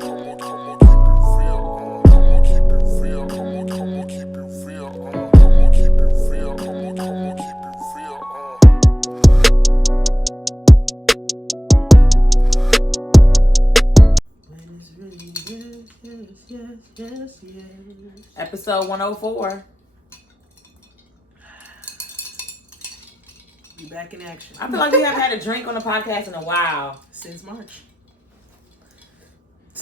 Episode 104. You back in action. I feel like we haven't had a drink on the podcast in a while. Since March.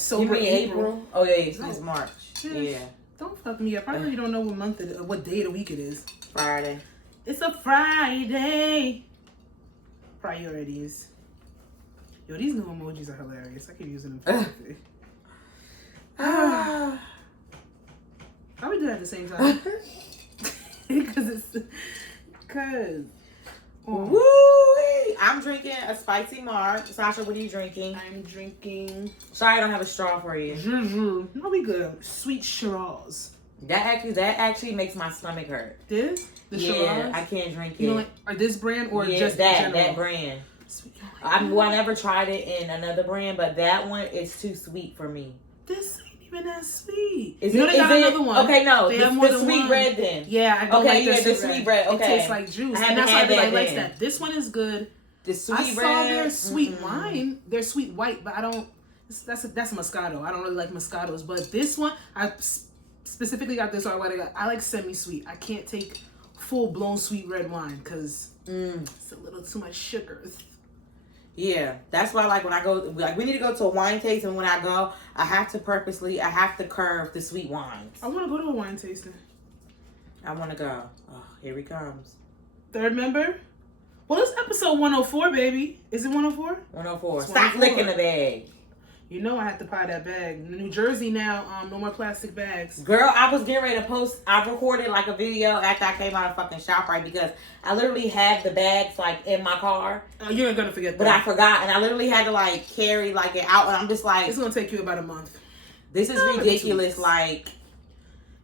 You mean April? Oh yeah, since March. Yeah. Don't fuck me up. I really don't know what month it is, what day of the week it is. Friday. It's a Friday. Priorities. Yo, these new emojis are hilarious. I keep using them for everything. How we do it at the same time? Woo! I'm drinking a spicy marg. Sasha, what are you drinking? I'm drinking. Sorry, I don't have a straw for you. No, we good. Sweet straws. That actually makes my stomach hurt. This? The yeah, straws? I can't drink it. You know, like, are this brand or just that brand? Sweet. I never tried it in another brand, but that one is too sweet for me. This ain't even that sweet. Is you know it, they got another one. Okay, no, they have more the than sweet one. red then. Yeah, I don't like the sweet red. Okay. It tastes like juice. And that's why everybody likes that. This one is good. The sweet I red. saw their sweet wine. Their sweet white, but I don't. That's Moscato. I don't really like Moscatos, but this one I specifically got this. I like semi-sweet. I can't take full-blown sweet red wine because it's a little too much sugar. Yeah, that's why like when I go, like we need to go to a wine tasting. When I go, I have to curve the sweet wines. I want to go to a wine tasting. I want to go. Oh, here he comes. Third member? Well, it's episode 104, baby. Is it 104? 104. It's Stop 104. licking the bag. You know I have to buy that bag. In New Jersey now, no more plastic bags. Girl, I was getting ready to post. I recorded like a video after I came out of fucking ShopRite because I literally had the bags like in my car. Oh, you ain't gonna forget that. But I forgot, and I literally had to like carry like it out, and I'm just like, it's gonna take you about a month. This is ridiculous. Like,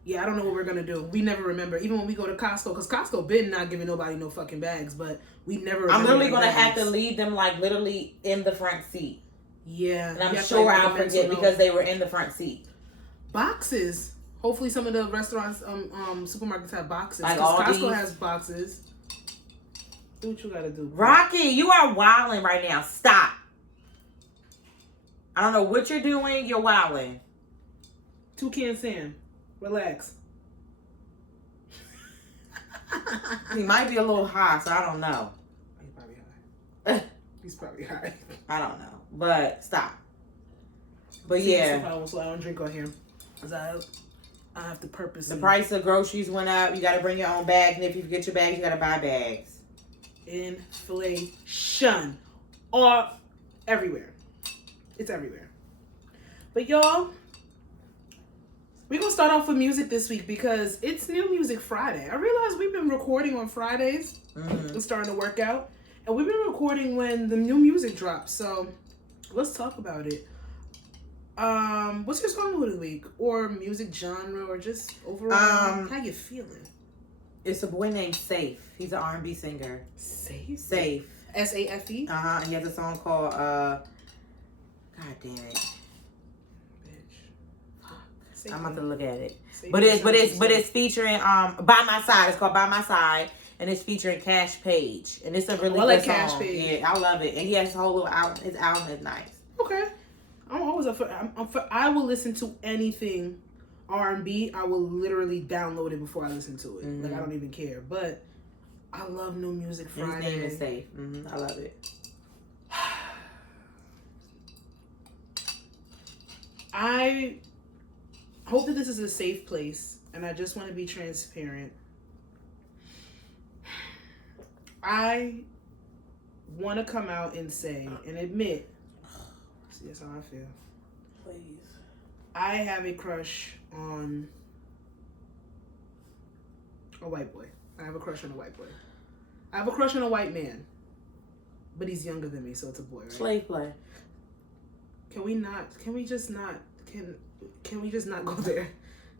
yeah, I don't know what we're gonna do. We never remember, even when we go to Costco, because Costco been not giving nobody no fucking bags, but we never remember. I'm literally gonna have to leave them like literally in the front seat. Yeah. And I'm sure I'll forget because they were in the front seat. Boxes. Hopefully some of the restaurants, supermarkets have boxes. Like Costco has boxes. Do what you gotta do. Rocky, you are wilding right now. Stop. I don't know what you're doing. You're wilding. Ckin Sam. Relax. He might be a little high, so I don't know. He's probably high. He's probably high. I don't know. But stop. But See, yeah. so I don't drink on here. Because I have to purpose. The price of groceries went up. You got to bring your own bag. And if you forget your bags, you got to buy bags. Inflation. Or everywhere. It's everywhere. But y'all, we're going to start off with music this week because it's New Music Friday. I realize we've been recording on Fridays. It's starting to work out. And we've been recording when the new music drops. So let's talk about it. What's your song of the week? Or music genre or just overall? How you feeling? It's a boy named Safe. He's an R&B singer. Safe? Safe. S-A-F-E? And he has a song called God damn it. Bitch. I'm about to look at it. But it's featuring By My Side. It's called By My Side. And it's featuring Cash Page. And it's a really good song. Cash Page. Yeah, I love it. And he has his whole little album. His album is nice. Okay. I'm always up for I will listen to anything R&B. I will literally download it before I listen to it. Like, I don't even care. But I love New Music Friday. His name is Safe. I love it. I hope that this is a safe place. And I just want to be transparent. I want to come out and say and admit, see, that's how I feel. Please. I have a crush on a white boy. I have a crush on a white boy. I have a crush on a white man. But he's younger than me, so it's a boy, right? Slave play. Can we just not go there?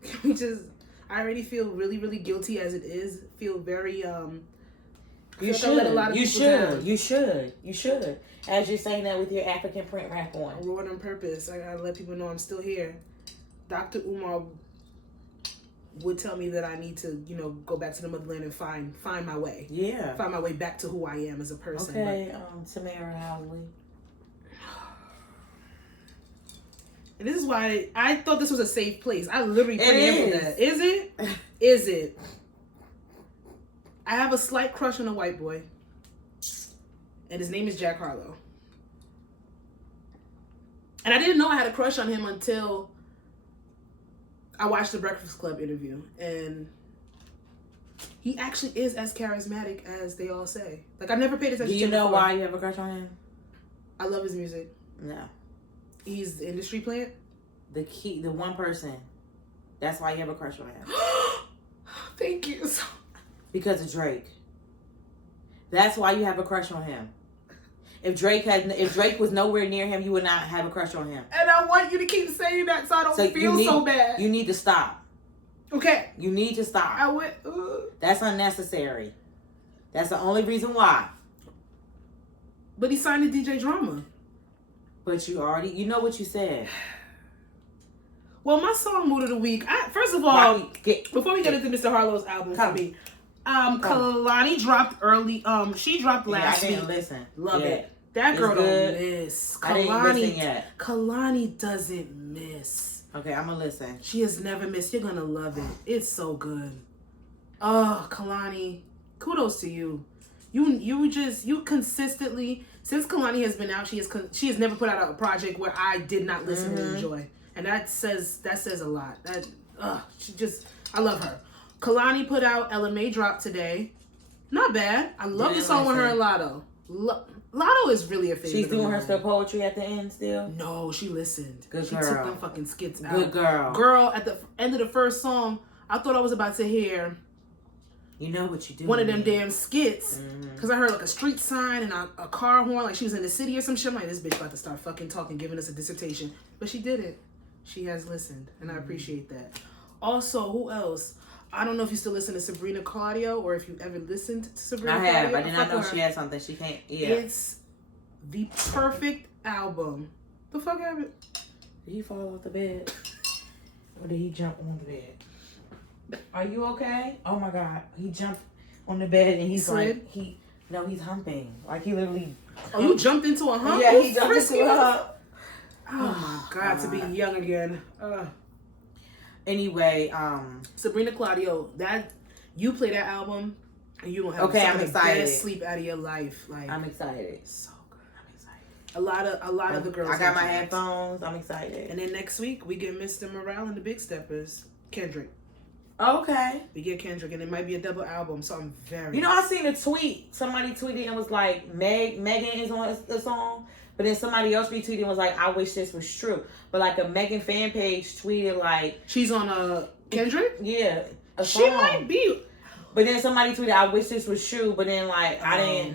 Can we just, I already feel really, really guilty as it is. Feel very, You should. You should. As you're saying that with your African print wrap on. I wrote it on purpose. I gotta let people know I'm still here. Dr. Umar would tell me that I need to, you know, go back to the motherland and find my way. Yeah. Find my way back to who I am as a person. Okay, Tamara Howley. And this is why I thought this was a safe place. I literally preambled that. Is it? Is it? I have a slight crush on a white boy. And his name is Jack Harlow. And I didn't know I had a crush on him until I watched the Breakfast Club interview. And he actually is as charismatic as they all say. Like, I never paid attention to him. Do you know why you have a crush on him? I love his music. No. He's the industry plant? The one person. That's why you have a crush on him. Thank you. Because of Drake. That's why you have a crush on him. If Drake was nowhere near him, you would not have a crush on him. And I want you to keep saying that so I don't feel so bad. You need to stop. Okay. You need to stop. I went. That's unnecessary. That's the only reason why. But he signed to DJ Drama. But you know what you said. Well, my song mood of the week. First of all, before we get into Mr. Harlow's album for me, Kalani dropped early. She dropped last week. I didn't listen. Love it. That girl don't miss. I didn't listen yet. Kalani doesn't miss. Okay, I'm gonna listen. She has never missed. You're gonna love it. It's so good. Oh, Kalani, kudos to you. You consistently, since Kalani has been out, she has never put out a project where I did not listen and enjoy, and that says a lot. I love her. Kalani put out LMA drop today. Not bad. I love the song with her and Lotto. Lotto is really a favorite. She's doing her still poetry at the end still? No, she listened. Good she girl. took them fucking skits out. Good girl. Girl, at the end of the first song, I thought I was about to hear, you know what you do. one of them damn skits. Because I heard like a street sign and a car horn, like she was in the city or some shit. I'm like, this bitch about to start fucking talking, giving us a dissertation. But she did it. She has listened, and I appreciate that. Also, who else? I don't know if you still listen to Sabrina Claudio or if you ever listened to Sabrina Claudio. I have. I did not know she had something. She can't. Yeah. It's the perfect album. The fuck happened? Did he fall off the bed? Or did he jump on the bed? Are you okay? Oh my God. He jumped on the bed and he's like, he's humping. Like he literally. Oh, you jumped into a hump? Yeah, he jumped into a hump. Oh my God, to be young again. Anyway, Sabrina Claudio, that you play that album and you don't have I'm excited. Best sleep out of your life. Like I'm excited. So good. I'm excited. A lot of the girls. I got my headphones. I'm excited. And then next week we get Mr. Morale and the Big Steppers, Kendrick. Okay. We get Kendrick, and it might be a double album, so I'm very. You know, I seen a tweet. Somebody tweeted and was like, Megan is on the song. But then somebody else retweeted and was like, I wish this was true. But like a Megan fan page tweeted like... She's on a Kendrick? Yeah. She might be. But then somebody tweeted, I wish this was true. But then like, I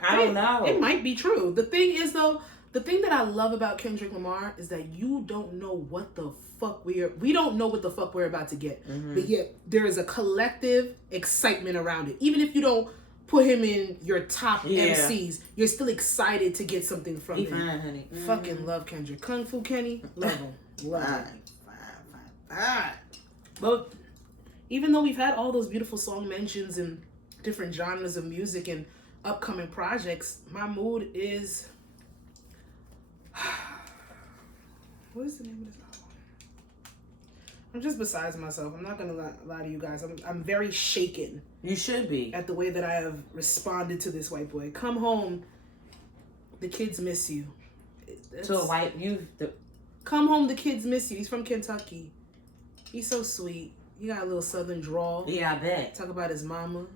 don't know. It might be true. The thing is though, the thing that I love about Kendrick Lamar is that you don't know what the fuck we don't know what the fuck we're about to get. But yet there is a collective excitement around it. Even if you don't put him in your top MCs, you're still excited to get something from him. Fine, honey. Fucking love Kendrick. Kung Fu Kenny, love him. Love him. Fine. But even though we've had all those beautiful song mentions and different genres of music and upcoming projects, my mood is... What is the name of this album? I'm just besides myself. I'm not going to lie to you guys. I'm very shaken. You should be. At the way that I have responded to this white boy. Come home. The kids miss you. To a white youth. Come home. The kids miss you. He's from Kentucky. He's so sweet. He got a little southern drawl. Yeah, I bet. Talk about his mama.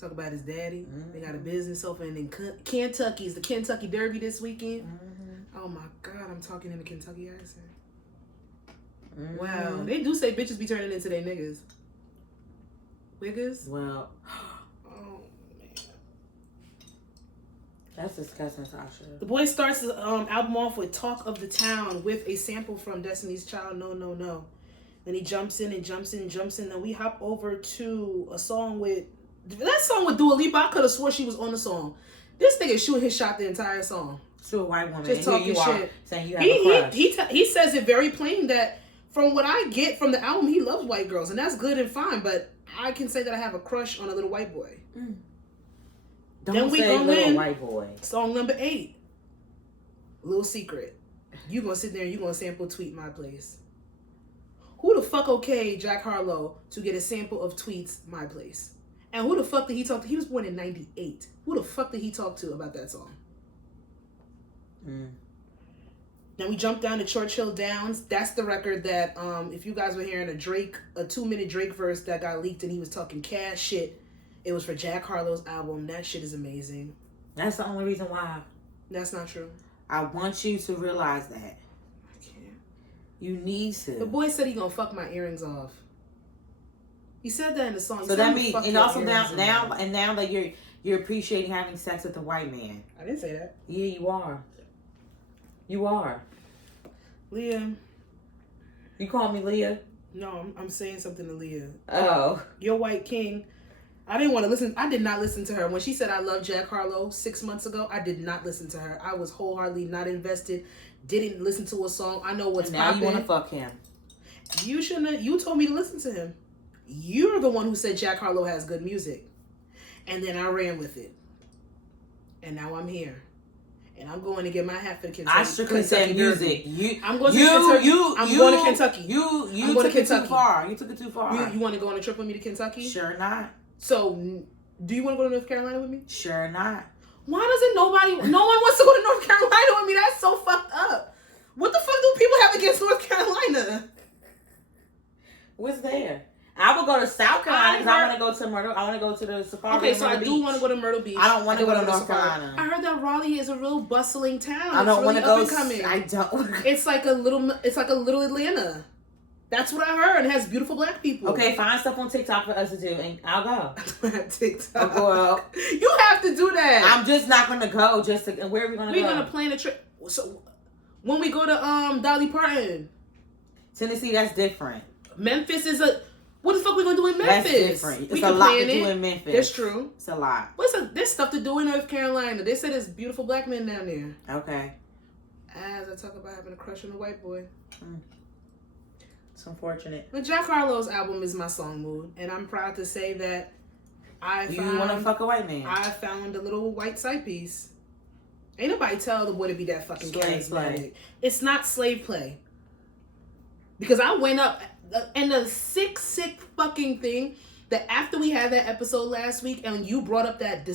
Talk about his daddy. They got a business opening in Kentucky. It's the Kentucky Derby this weekend. Oh my God, I'm talking in a Kentucky accent. Wow, they do say bitches be turning into their niggas. Wiggers? Well, oh man, that's disgusting, Sasha. The boy starts the album off with "Talk of the Town" with a sample from Destiny's Child, "No No No." Then he jumps in. Then we hop over to a song with That song with Dua Lipa, I could have swore she was on the song. This nigga shooting his shot the entire song. To a white woman. Just talking shit. Saying you have a crush. He says it very plain that from what I get from the album, he loves white girls, and that's good and fine. But I can say that I have a crush on a little white boy. Don't then we say go little in, white boy. Song number 8. Little secret. You gonna sit there and you gonna sample Tweet My Place. Who the fuck okayed Jack Harlow to get a sample of Tweet's My Place? And who the fuck did he talk to? He was born in 98. Who the fuck did he talk to about that song? Then we jump down to Churchill Downs. That's the record that, if you guys were hearing a 2-minute Drake verse that got leaked and he was talking cash shit, it was for Jack Harlow's album. That shit is amazing. That's the only reason why. That's not true. I want you to realize that. I can't. You need to. The boy said he gonna fuck my earrings off. He said that in the song. So that means, and also now that you're appreciating having sex with a white man. I didn't say that. Yeah, you are. You are. Leah. You call me Leah? No, I'm saying something to Leah. Oh. Your white king. I didn't want to listen. I did not listen to her. When she said I love Jack Harlow 6 months ago, I did not listen to her. I was wholeheartedly not invested. Didn't listen to a song. I know what's popping. Now you want to fuck him. You shouldn't have. You told me to listen to him. You're the one who said Jack Harlow has good music. And then I ran with it. And now I'm here. And I'm going to get my hat for the Kentucky. I strictly said music. I'm going to Kentucky. I'm going to Kentucky. You took it too far. You took it too far. You want to go on a trip with me to Kentucky? Sure not. So, do you want to go to North Carolina with me? Sure not. Why doesn't no one wants to go to North Carolina with me? That's so fucked up. What the fuck do people have against North Carolina? What's there? I would go to South Carolina because I want to go to Myrtle. I want to go to the safari. Okay, so I do want to go to Myrtle Beach. I don't want to go to North Carolina. I heard that Raleigh is a real bustling town. I don't want to go. Coming. I don't. It's like a little Atlanta. That's what I heard. It has beautiful black people. Okay, find stuff on TikTok for us to do, and I'll go. TikTok. I'll go out. You have to do that. I'm just not gonna go. And where are we gonna go? We're gonna plan a trip. So when we go to Dolly Parton, Tennessee, that's different. Memphis is a. What the fuck we gonna do in Memphis? That's different. It's a lot to do in Memphis. That's true. It's a lot. There's stuff to do in North Carolina. They said there's beautiful black men down there. Okay. As I talk about having a crush on a white boy. It's unfortunate. But Jack Harlow's album is my song mood, and I'm proud to say that You want to fuck a white man? I found a little white side piece. Ain't nobody tell the boy to be that fucking charismatic. It's not slave play. Because I went up. And the sick fucking thing that after we had that episode last week and you brought up that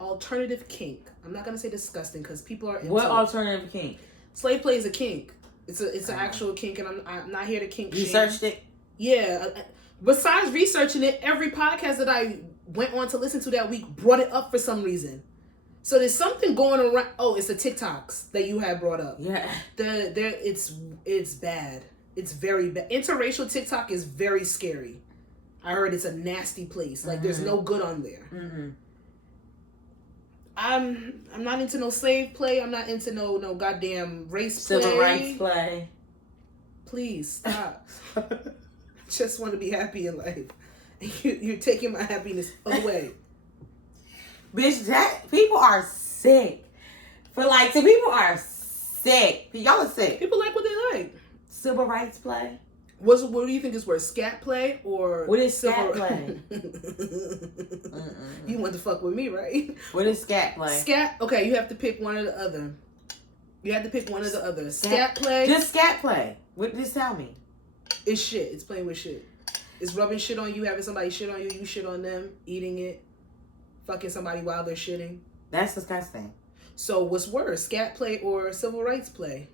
alternative kink. I'm not going to say disgusting because people are into What alternative kink? Slave play is a kink. It's an actual kink, and I'm not here to kink shame. You searched it? Yeah. Besides researching it, every podcast that I went on to listen to that week brought it up for some reason. So there's something going around. Oh, it's the TikToks that you had brought up. Yeah. It's bad. It's very bad. Interracial TikTok is very scary. I heard it's a nasty place. Like there's no good on there. Mm-hmm. I'm not into no slave play. I'm not into no goddamn race play. Civil rights play. Please stop. Just want to be happy in life. You're taking my happiness away. Bitch, people are sick. People are sick. Y'all are sick. People like what they like. Civil rights play. What do you think is worse, scat play or what is scat play? You want to fuck with me, right? What is scat play? Scat. Okay, you have to pick one or the other. You have to pick one or the other. Scat play. Just scat play. Just tell me. It's shit. It's playing with shit. It's rubbing shit on you, having somebody shit on you, you shit on them, eating it. Fucking somebody while they're shitting. That's disgusting. So what's worse, scat play or civil rights play?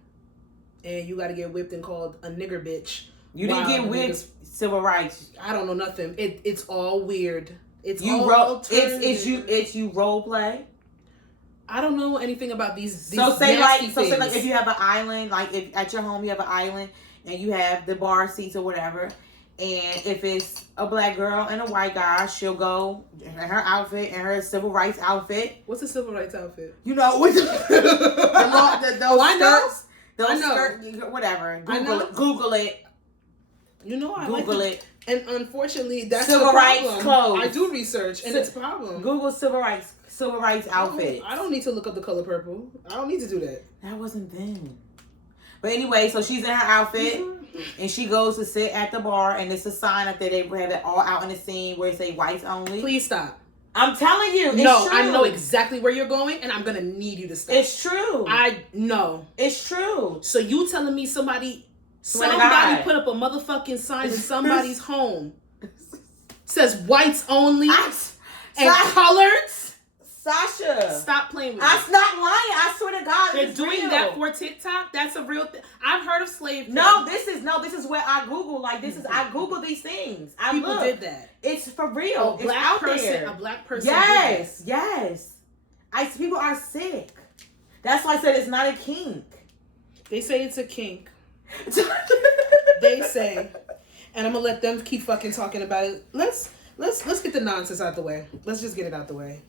And you got to get whipped and called a nigger bitch. You didn't get whipped. Civil rights. I don't know nothing. It's all weird. It's you role play. I don't know anything about these so say nasty things. if you have an island, like if at your home you have an island and you have the bar seats or whatever. And if it's a black girl and a white guy, she'll go in her outfit, in her civil rights outfit. What's a civil rights outfit? You know, with those skirts, skirts, whatever. Google it. You know, Google it. And unfortunately, that's civil the rights problem. clothes. I do research, and it's a problem. Google civil rights outfits. I don't need to look up the color purple. I don't need to do that. That wasn't then. But anyway, so she's in her outfit, and she goes to sit at the bar, and it's a sign up there. They have it all out in the scene where it say whites only. Please stop. I'm telling you, it's no, true. I know exactly where you're going, and I'm gonna need you to stop. It's true. I know. It's true. So you telling me somebody put up a motherfucking sign in somebody's home says whites only and coloreds? Sasha, stop playing with me. I'm not lying. I swear to God, they're doing real. That for TikTok. That's a real thing. I've heard of slave. No, this is where I Google. Like I Google these things. People did that. It's for real. It's out there. A black person. Yes, yes. People are sick. That's why I said it's not a kink. They say it's a kink. They say, and I'm gonna let them keep fucking talking about it. Let's get the nonsense out the way. Let's just get it out the way.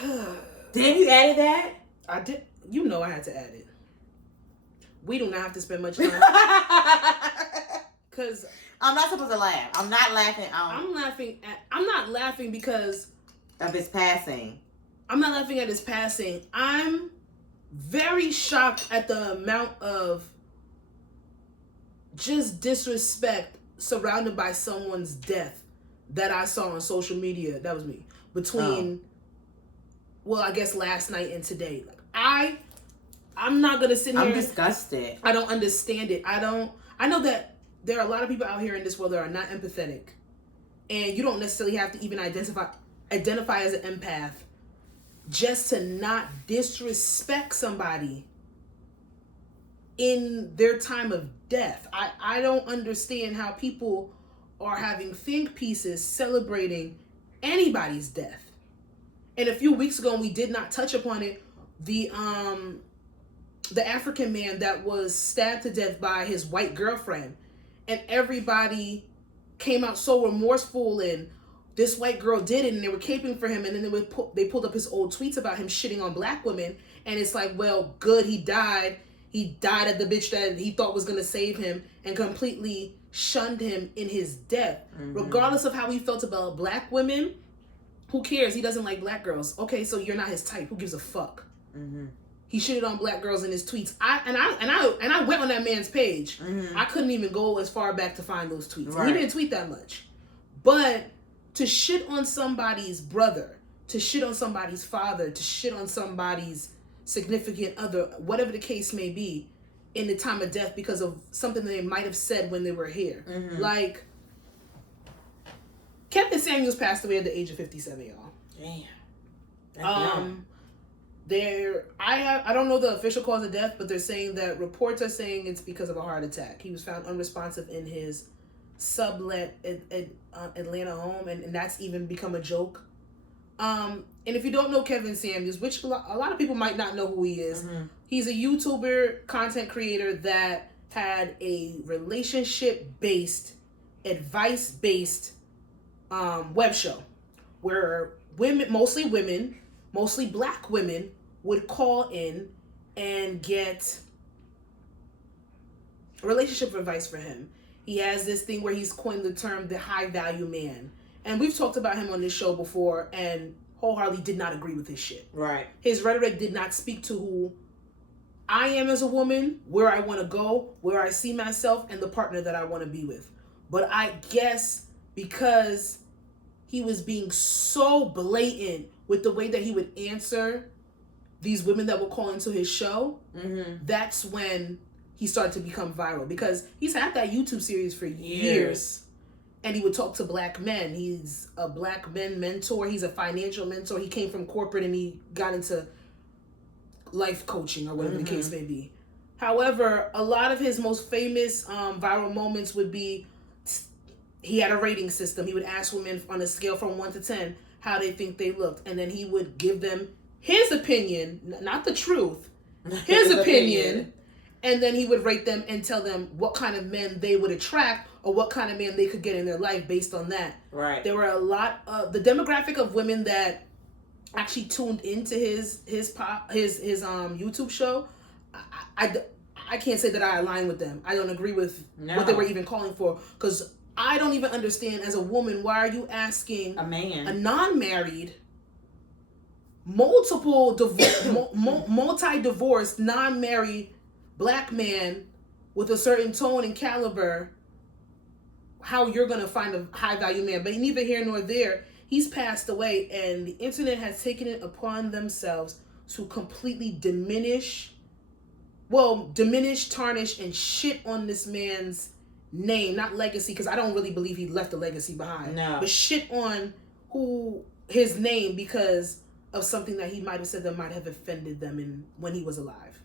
Damn, you added that? I did. You know I had to add it. We do not have to spend much time. Because I'm not supposed to laugh. I'm not laughing. I'm not laughing because of his passing. I'm not laughing at his passing. I'm very shocked at the amount of just disrespect surrounded by someone's death that I saw on social media. That was me. Between... Well, I guess last night and today. Like I'm not gonna sit here. I'm disgusted. I don't understand it. I know that there are a lot of people out here in this world that are not empathetic, and you don't necessarily have to even identify as an empath just to not disrespect somebody in their time of death. I don't understand how people are having think pieces celebrating anybody's death. And a few weeks ago, and we did not touch upon it, the African man that was stabbed to death by his white girlfriend, and everybody came out so remorseful, and this white girl did it, and they were caping for him, and then they pulled up his old tweets about him shitting on black women, and it's like, well, good, he died at the bitch that he thought was gonna save him, and completely shunned him in his death. Regardless of how he felt about black women, who cares? He doesn't like black girls. Okay, so you're not his type. Who gives a fuck? He shitted on black girls in his tweets. I went on that man's page. I couldn't even go as far back to find those tweets. Right. He didn't tweet that much. But to shit on somebody's brother, to shit on somebody's father, to shit on somebody's significant other, whatever the case may be, in the time of death because of something they might have said when they were here. Like, Kevin Samuels passed away at the age of 57, y'all. Damn. I don't know the official cause of death, but they're saying that reports are saying it's because of a heart attack. He was found unresponsive in his sublet Atlanta home, and that's even become a joke. And if you don't know Kevin Samuels, which a lot of people might not know who he is, he's a YouTuber, content creator that had a relationship-based, advice-based web show where mostly black women, would call in and get relationship advice for him. He has this thing where he's coined the term the high value man, and we've talked about him on this show before and wholeheartedly did not agree with his shit. Right. His rhetoric did not speak to who I am as a woman, where I want to go, where I see myself, and the partner that I want to be with. But I guess because he was being so blatant with the way that he would answer these women that would call into his show, that's when he started to become viral. Because he's had that YouTube series for years. And he would talk to black men. He's a black men mentor. He's a financial mentor. He came from corporate and he got into life coaching or whatever the case may be. However, a lot of his most famous viral moments would be, he had a rating system. He would ask women on a scale from 1 to 10 how they think they looked. And then he would give them his opinion, not the truth, his opinion. And then he would rate them and tell them what kind of men they would attract or what kind of man they could get in their life based on that. Right. There were a lot of the demographic of women that actually tuned into his YouTube show. I can't say that I align with them. I don't agree with what they were even calling for, because I don't even understand as a woman, why are you asking a man, a non-married, multi-divorced, non-married black man with a certain tone and caliber, how you're going to find a high-value man? But neither here nor there. He's passed away, and the internet has taken it upon themselves to completely diminish, tarnish, and shit on this man's name, not legacy, because I don't really believe he left a legacy behind. No. But shit on his name because of something that he might have said that might have offended them when he was alive.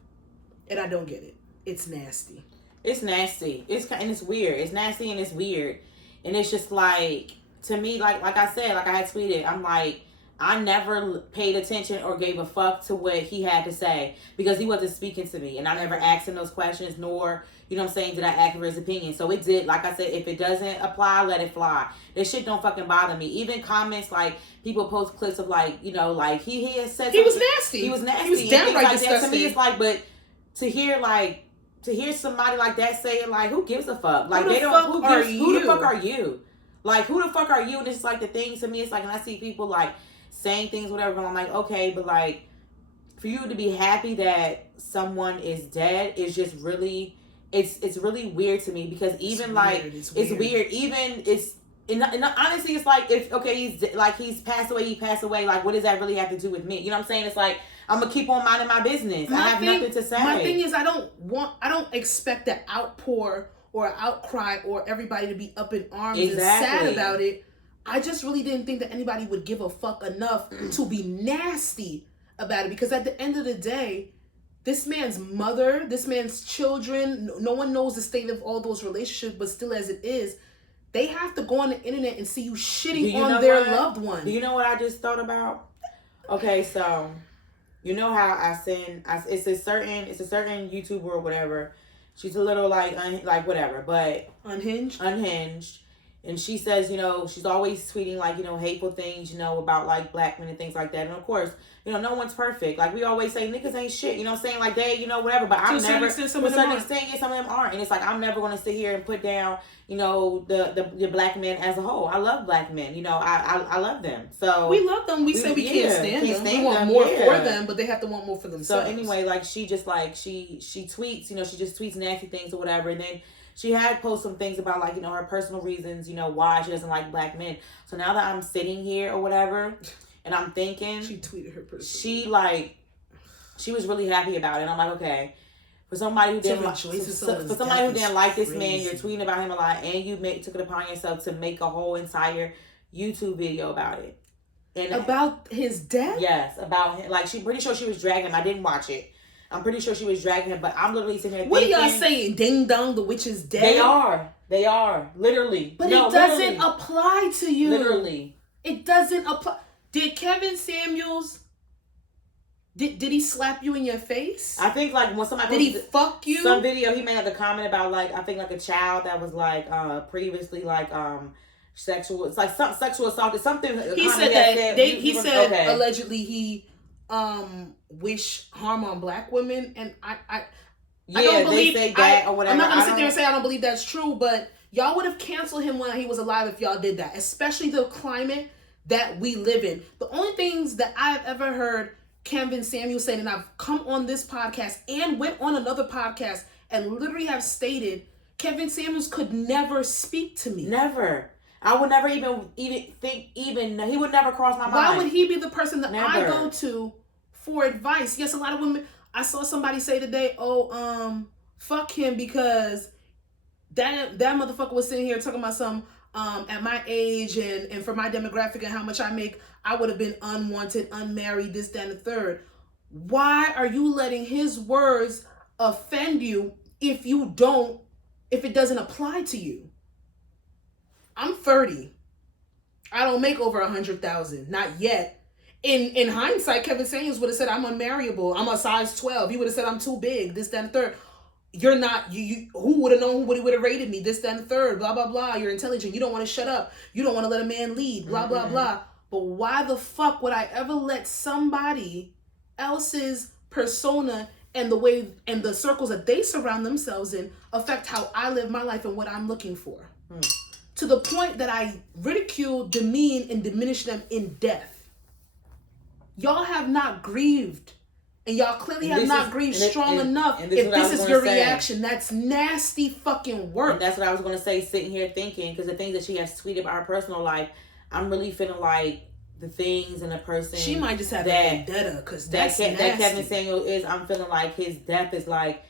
And I don't get it. It's nasty. It's nasty. And it's weird. It's nasty and it's weird. And it's just like, to me, like I said, like I had tweeted, I'm like, I never paid attention or gave a fuck to what he had to say because he wasn't speaking to me. And I never asked him those questions, nor, you know what I'm saying, did I ask for his opinion. So it did, like I said, if it doesn't apply, let it fly. This shit don't fucking bother me. Even comments, like, people post clips of, like, you know, like, he has said he was nasty. He was nasty. He was downright like disgusting. That. To me, it's like, but to hear somebody like that saying, like, who gives a fuck? Like, who the fuck are you? Like, who the fuck are you? And it's like, the thing to me, it's like, and I see people, like, saying things, whatever, and I'm like, okay, but, like, for you to be happy that someone is dead is just really, it's really weird to me, because even, it's weird. Even, and honestly, it's like, if, okay, he's passed away, like, what does that really have to do with me? You know what I'm saying? It's like, I'm gonna keep on minding my business. I have nothing to say. My thing is, I don't expect an outpour or an outcry or everybody to be up in arms and sad about it. I just really didn't think that anybody would give a fuck enough to be nasty about it, because at the end of the day, this man's mother, this man's children, no one knows the state of all those relationships, but still as it is, they have to go on the internet and see you shitting on their loved one. Do you know what I just thought about? Okay, so you know how it's a certain YouTuber or whatever. She's a little like whatever, but unhinged. And she says, you know, she's always tweeting, like, you know, hateful things, you know, about, like, black men and things like that. And, of course, you know, no one's perfect. Like, we always say, niggas ain't shit. You know what I'm saying? Like, they, you know, whatever. But I'm never, to a certain extent, some of them aren't. And it's like, I'm never going to sit here and put down, you know, the black men as a whole. I love black men. You know, I love them. So we love them. We say we can't stand them. We want more for them, but they have to want more for themselves. So, anyway, like, she just, like, she tweets, you know, she just tweets nasty things or whatever. And then she had posted some things about, like, you know, her personal reasons, you know, why she doesn't like black men. So now that I'm sitting here or whatever, and I'm thinking, she tweeted her personal. She was really happy about it. And I'm like, okay, for somebody who didn't like this man, you're tweeting about him a lot, and you took it upon yourself to make a whole entire YouTube video about it. And about his death? Yes, about him. Like, she's pretty sure she was dragging him. I didn't watch it. I'm pretty sure she was dragging him, but I'm literally sitting here thinking... What are y'all saying? Ding dong, the witch is dead? They are. Literally. But it doesn't apply to you. Literally. It doesn't apply. Did Kevin Samuels... Did he slap you in your face? I think, like, when somebody... Did he fuck you? Some video, he made, like, a comment about, like, I think, like, a child that was, like, previously, like, sexual... It's like sexual assault. It's something... He said that... He said, allegedly, he... wish harm on black women, and I don't believe they say that or whatever. I'm not gonna sit there and say I don't believe that's true, but y'all would have canceled him when he was alive if y'all did that, especially the climate that we live in. The only things that I've ever heard Kevin Samuels say, and I've come on this podcast and went on another podcast and literally have stated, Kevin Samuels could never speak to me. Never. I would never even think, he would never cross my mind. Why would he be the person that I go to for advice? Yes, a lot of women, I saw somebody say today, fuck him because that motherfucker was sitting here talking about some, at my age and for my demographic and how much I make, I would have been unwanted, unmarried, this, that, and the third. Why are you letting his words offend you if it doesn't apply to you? I'm 30. I don't make over 100,000. Not yet. In hindsight, Kevin Samuels would have said, I'm unmarriable. I'm a size 12. He would have said, I'm too big. This, that, and the third. You're not, who would have known who would have rated me? This, that, and the third. Blah, blah, blah. You're intelligent. You don't want to shut up. You don't want to let a man lead. Blah, blah, blah. But why the fuck would I ever let somebody else's persona and the way and the circles that they surround themselves in affect how I live my life and what I'm looking for? to the point that I ridicule, demean, and diminish them in death. Y'all have not grieved. And y'all clearly have not grieved strong enough. If this is your reaction, that's nasty fucking work. And that's what I was going to say, sitting here thinking, because the things that she has tweeted about her personal life, I'm really feeling like the things and the person. She might just have a vendetta, because that's nasty. That Kevin Samuel is, I'm feeling like his death is like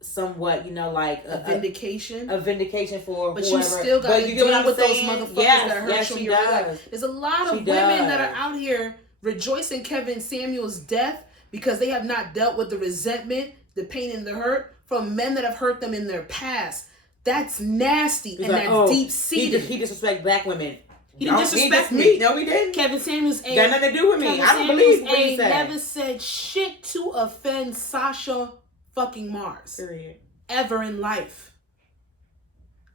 somewhat, you know, like a vindication. A vindication for but whoever. But you still got to deal with those motherfuckers that hurt you in your life. There's a lot of women that are out here rejoicing Kevin Samuel's death because they have not dealt with the resentment, the pain, and the hurt from men that have hurt them in their past. That's nasty. He's and like, that's deep-seated. He disrespect black women. He didn't disrespect me. No, he didn't. Kevin Samuels ain't got nothing to do with me. I don't believe what he said. Never said shit to offend Sasha fucking Mars. Period. Ever in life.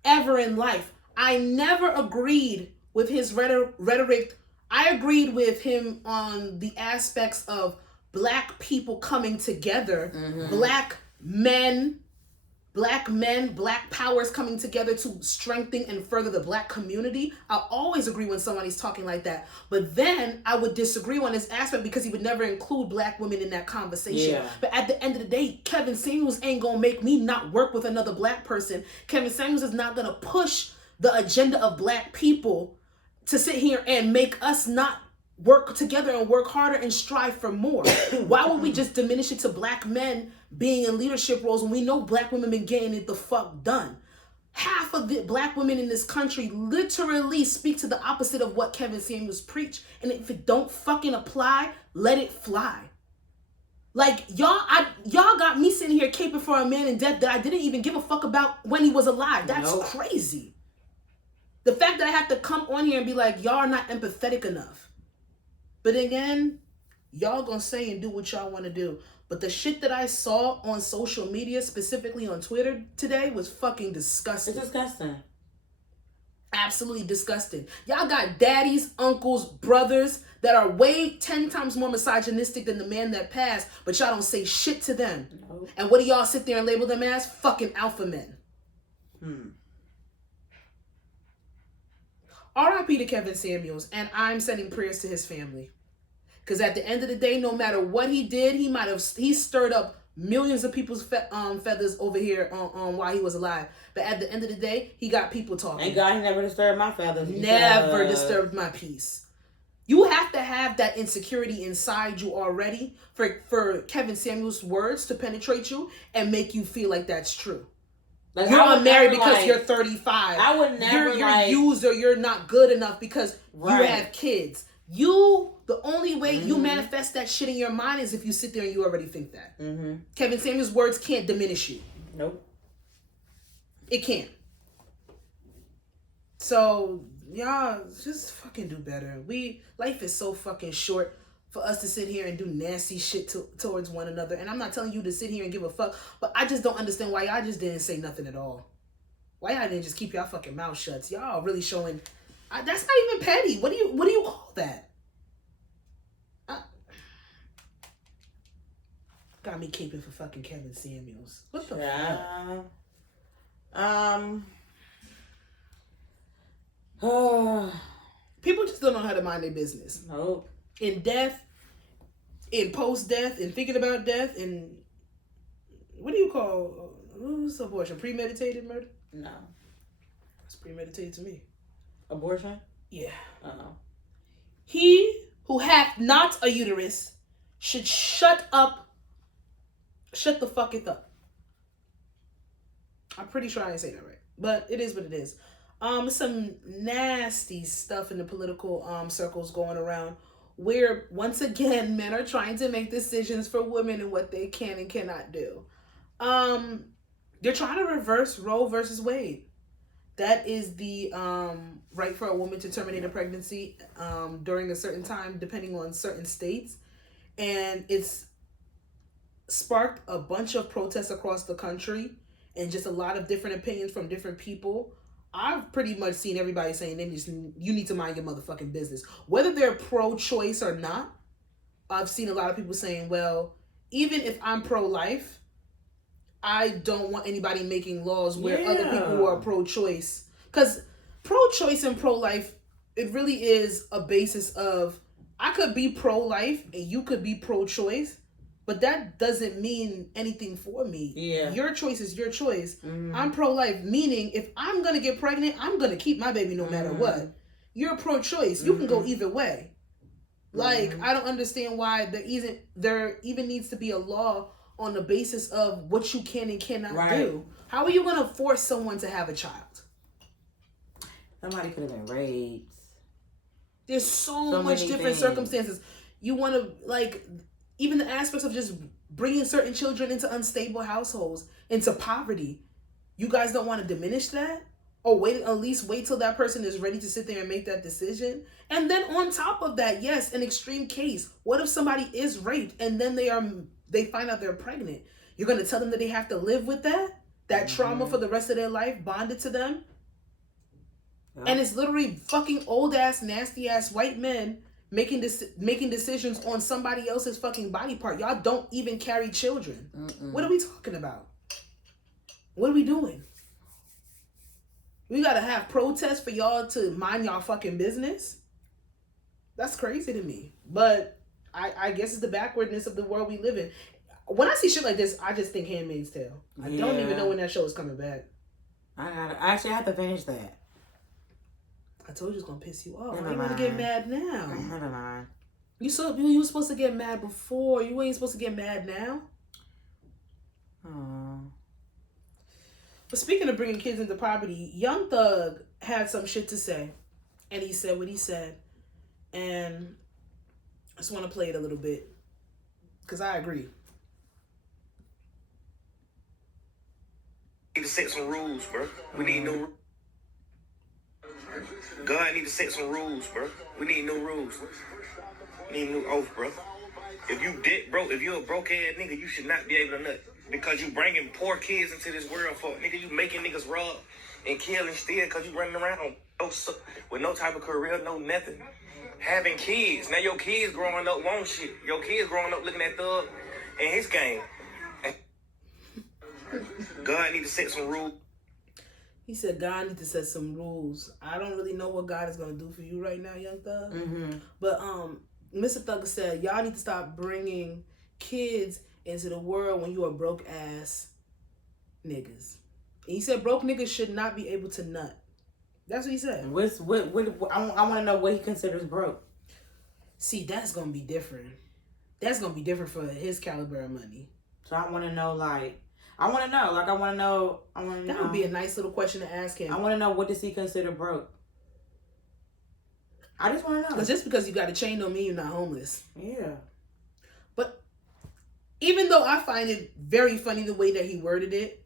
Ever in life. I never agreed with his rhetoric. I agreed with him on the aspects of black people coming together, black men, black powers coming together to strengthen and further the black community. I always agree when somebody's talking like that. But then I would disagree on this aspect because he would never include black women in that conversation. Yeah. But at the end of the day, Kevin Samuels ain't gonna make me not work with another black person. Kevin Samuels is not gonna push the agenda of black people to sit here and make us not work together and work harder and strive for more. Why would we just diminish it to black men being in leadership roles when we know black women been getting it the fuck done? Half of the black women in this country literally speak to the opposite of what Kevin Samuels preached. And if it don't fucking apply, let it fly. Like, y'all got me sitting here caping for a man in death that I didn't even give a fuck about when he was alive. That's crazy. The fact that I have to come on here and be like, y'all are not empathetic enough. But again, y'all gonna say and do what y'all want to do. But the shit that I saw on social media, specifically on Twitter today, was fucking disgusting. It's disgusting. Absolutely disgusting. Y'all got daddies, uncles, brothers that are way 10 times more misogynistic than the man that passed, but y'all don't say shit to them. No. And what do y'all sit there and label them as? Fucking alpha men. R.I.P. to Kevin Samuels, and I'm sending prayers to his family. Because at the end of the day, no matter what he did, he stirred up millions of people's feathers over here on while he was alive. But at the end of the day, he got people talking. Thank God he never disturbed my feathers. Never disturbed my peace. You have to have that insecurity inside you already for Kevin Samuels' words to penetrate you and make you feel like that's true. Like, you're unmarried because you're 35. I would never you're used or you're not good enough because you have kids. The only way you manifest that shit in your mind is if you sit there and you already think that. Kevin Samuels' words can't diminish you. Nope. It can't. So, y'all, just fucking do better. Life is so fucking short for us to sit here and do nasty shit towards one another. And I'm not telling you to sit here and give a fuck, but I just don't understand why y'all just didn't say nothing at all. Why y'all didn't just keep y'all fucking mouth shut? Y'all really showing... that's not even petty. What do you call that? Got me caping for fucking Kevin Samuels. What the fuck? People just don't know how to mind their business. Nope. In death, in post-death, in thinking about death, in... What do you call... what's abortion? Premeditated murder? No. It's premeditated to me. Abortion? Yeah. Uh-oh. He who hath not a uterus should shut the fucketh up. I'm pretty sure I didn't say that right. But it is what it is. Some nasty stuff in the political circles going around where, once again, men are trying to make decisions for women and what they can and cannot do. They're trying to reverse Roe versus Wade. That is the right for a woman to terminate a pregnancy during a certain time, depending on certain states. And it's sparked a bunch of protests across the country and just a lot of different opinions from different people. I've pretty much seen everybody saying you need to mind your motherfucking business. Whether they're pro-choice or not, I've seen a lot of people saying, well, even if I'm pro-life, I don't want anybody making laws where other people who are pro-choice. Because pro-choice and pro-life, it really is a basis of, I could be pro-life and you could be pro-choice, but that doesn't mean anything for me. Yeah. Your choice is your choice. Mm-hmm. I'm pro-life, meaning if I'm going to get pregnant, I'm going to keep my baby no matter what. You're pro-choice. You can go either way. Like, I don't understand why there even needs to be a law on the basis of what you can and cannot do. How are you going to force someone to have a child? Somebody could have been raped. There's so much different circumstances. You want to, like, even the aspects of just bringing certain children into unstable households, into poverty. You guys don't want to diminish that? Or at least wait till that person is ready to sit there and make that decision? And then on top of that, yes, an extreme case. What if somebody is raped and then they find out they're pregnant? You're going to tell them that they have to live with that trauma for the rest of their life, bonded to them? And it's literally fucking old ass, nasty ass white men making decisions on somebody else's fucking body part. Y'all don't even carry children. What are we talking about? What are we doing? We gotta have protests for y'all to mind y'all fucking business? That's crazy to me. But I guess it's the backwardness of the world we live in. When I see shit like this, I just think Handmaid's Tale. I don't even know when that show is coming back. I actually have to finish that. I told you it's gonna piss you off. Why you wanna get mad now? Never mind. You were supposed to get mad before. You ain't supposed to get mad now. Aww. But speaking of bringing kids into poverty, Young Thug had some shit to say. And he said what he said. And I just want to play it a little bit. Because I agree. We need to set some rules, bro. We need new rules. God need to set some rules, bro. We need new rules. We need new oath, bro. If you dead broke, if you're a broke ass nigga, you should not be able to nut. Because you bringing poor kids into this world for, nigga, you making niggas rob and kill and steal because you running around with no type of career, no nothing. Having kids. Now your kids growing up want shit. Your kids growing up looking at Thug and his game. God need to set some rules. He said God need to set some rules. I don't really know what God is going to do for you right now, Young Thug. But Mr. Thug said, y'all need to stop bringing kids into the world when you are broke ass niggas. And he said broke niggas should not be able to nut. That's what he said. I want to know what he considers broke. See, that's going to be different. That's going to be different for his caliber of money. So I want to know, That would be a nice little question to ask him. I want to know, what does he consider broke? I just want to know. Because just because you got a chain don't mean you're not homeless. Yeah. But even though I find it very funny the way that he worded it,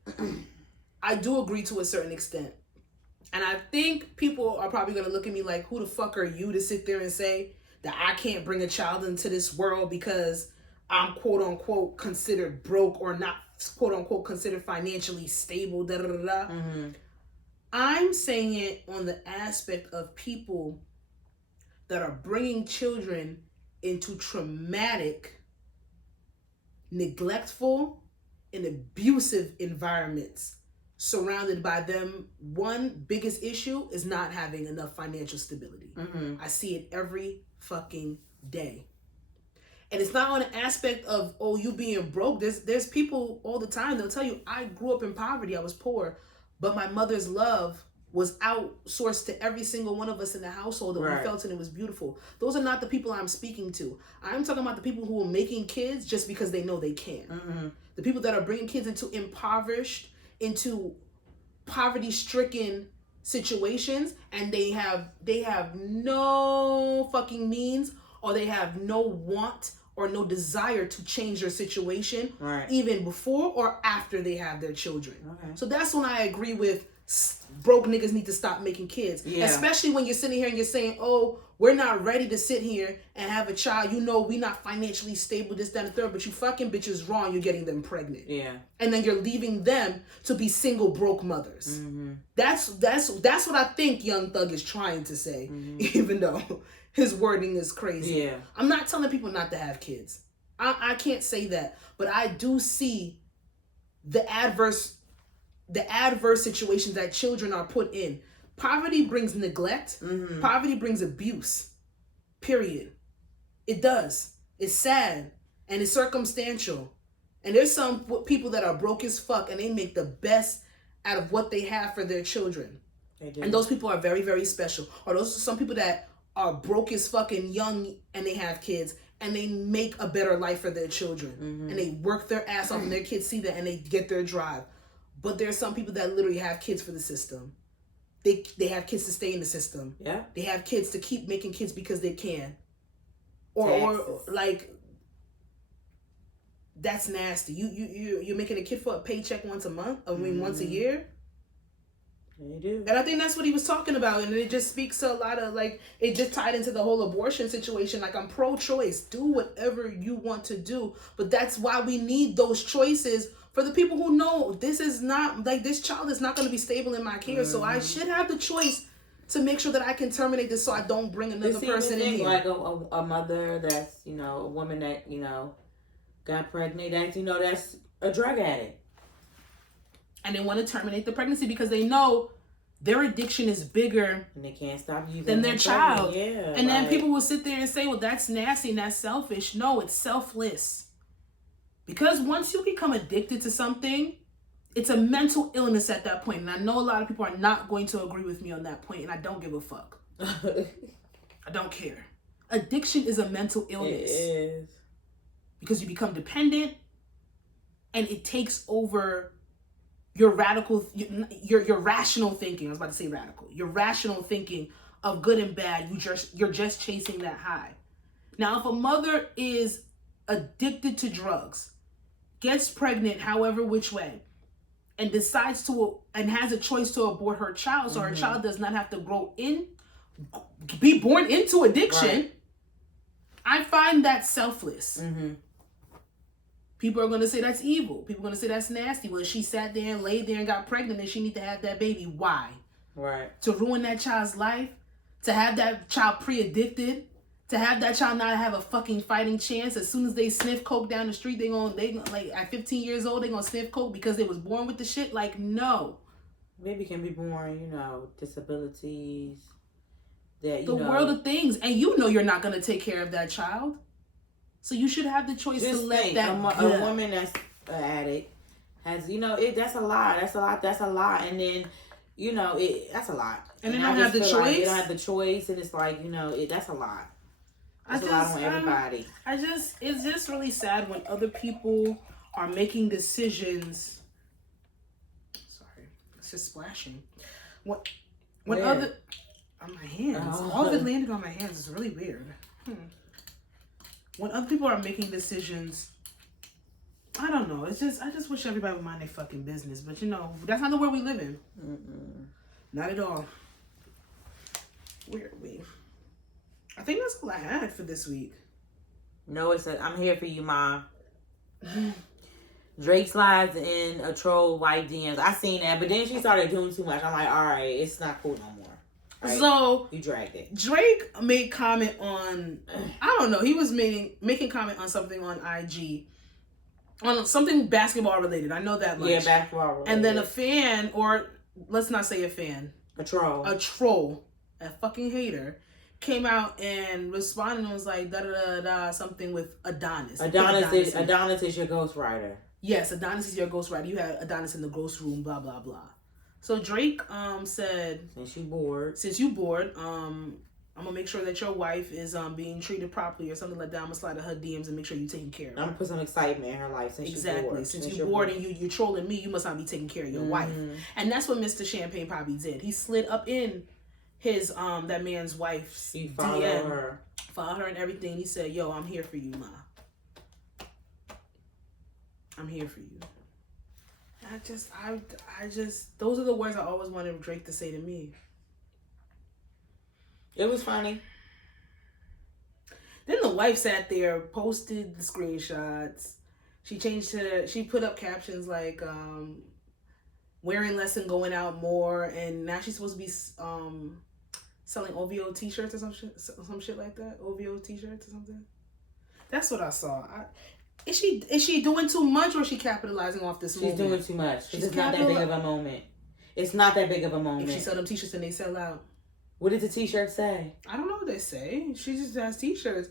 I do agree to a certain extent. And I think people are probably going to look at me like, who the fuck are you to sit there and say that I can't bring a child into this world because I'm quote unquote considered broke or not quote unquote considered financially stable, da da da da. I'm saying it on the aspect of people that are bringing children into traumatic, neglectful, and abusive environments surrounded by them. One biggest issue is not having enough financial stability. I see it every fucking day. And it's not on an aspect of, oh, you being broke. There's people all the time, they'll tell you, I grew up in poverty, I was poor, but my mother's love was outsourced to every single one of us in the household, and we felt, and it was beautiful. Those are not the people I'm speaking to. I'm talking about the people who are making kids just because they know they can. The people that are bringing kids into into poverty-stricken situations, and they have no fucking means, or they have no want or no desire to change their situation, even before or after they have their children. So that's when I agree with broke niggas need to stop making kids. Especially when you're sitting here and you're saying, oh, we're not ready to sit here and have a child. You know, we not financially stable, this, that, and the third, but you fucking bitches wrong. You're getting them pregnant. And then you're leaving them to be single broke mothers. That's what I think Young Thug is trying to say, even though his wording is crazy. I'm not telling people not to have kids. I can't say that, but I do see the adverse situations that children are put in. Poverty brings neglect. Mm-hmm. Poverty brings abuse. Period. It does. It's sad and it's circumstantial. And there's some people that are broke as fuck and they make the best out of what they have for their children. And those people are very, very special. Or those are some people that are broke as fuck and young and they have kids and they make a better life for their children. Mm-hmm. And they work their ass off and their kids see that and they get their drive. But there's some people that literally have kids for the system. They have kids to stay in the system. Yeah. They have kids to keep making kids because they can. Or like, that's nasty. You're making a kid for a paycheck once a month? I mean, once a year? They do. And I think that's what he was talking about. And it just speaks to a lot of, like, it just tied into the whole abortion situation. Like, I'm pro-choice. Do whatever you want to do. But that's why we need those choices for the people who know this is not, like, this child is not going to be stable in my care. So I should have the choice to make sure that I can terminate this so I don't bring another person in here. Like a mother that's, you know, a woman that, you know, got pregnant, that's, you know, that's a drug addict. And they want to terminate the pregnancy because they know their addiction is bigger and they can't stop using than their child. Yeah, and then people will sit there and say, well, that's nasty and that's selfish. No, it's selfless. Because once you become addicted to something, it's a mental illness at that point. And I know a lot of people are not going to agree with me on that point, and I don't give a fuck. I don't care. Addiction is a mental illness. It is. Because you become dependent and it takes over your your rational thinking. I was about to say radical. Your rational thinking of good and bad. You're just chasing that high. Now, if a mother is addicted to drugs, gets pregnant however which way, and decides to and has a choice to abort her child, so her child does not have to be born into addiction, right. I find that selfless. People are going to say that's evil. People are going to say that's nasty. Well, she sat there and laid there and got pregnant and she need to have that baby. Why? Right. To ruin that child's life? To have that child pre-addicted? To have that child not have a fucking fighting chance? As soon as they sniff coke down the street, they like at 15 years old, they gonna sniff coke because they was born with the shit? Like, no. Baby can be born, you know, disabilities. That, the world of things. And you know you're not going to take care of that child. So you should have the choice to let that go. A woman that's an addict has, you know, that's a lot. That's a lot. And then, you know, that's a lot. And they don't have the choice. Like they don't have the choice. And it's like, you know, that's a lot. That's a lot on everybody. It's just really sad when other people are making decisions. Sorry, it's just splashing. When other on my hands, all of it landed on my hands. It's really weird. When other people are making decisions, I don't know. I just wish everybody would mind their fucking business. But you know, that's not the world we live in. Not at all. Where are we? I think that's all I had for this week. No, it said, I'm here for you, Ma. Drake slides in a troll wife DMs. I seen that, but then she started doing too much. I'm like, all right, it's not cool no more. Right? So you dragged it. Drake made comment on, I don't know, he was making comment on something on IG, on something basketball related. I know that much. Yeah, basketball related. And then a fan, or let's not say a fan, a troll, a fucking hater, came out and responded and was like something with Adonis. Adonis is your ghostwriter. Yes, Adonis is your ghostwriter. You had Adonis in the ghost room, blah blah blah. So Drake said, since you bored, I'm gonna make sure that your wife is being treated properly or something like that. I'm gonna slide to her DMs and make sure you're taking care of her. I'm gonna put some excitement in her life since you're bored. Since you're bored and you're trolling me, you must not be taking care of your wife. And that's what Mr. Champagne Poppy did. He slid up in his that man's wife's DM, followed her and everything. He said, "Yo, I'm here for you, Ma. I'm here for you." I just those are the words I always wanted Drake to say to me. It was funny. Then the wife sat there, posted the screenshots. She put up captions like wearing less and going out more, and now she's supposed to be selling OVO t-shirts or some shit like that. OVO t-shirts or something. That's what I saw. Is she doing too much, or is she capitalizing off this moment? She's doing too much. It's not that big of a moment. It's not that big of a moment. If she sell them t-shirts and they sell out. What did the t-shirt say? I don't know what they say. She just has t-shirts.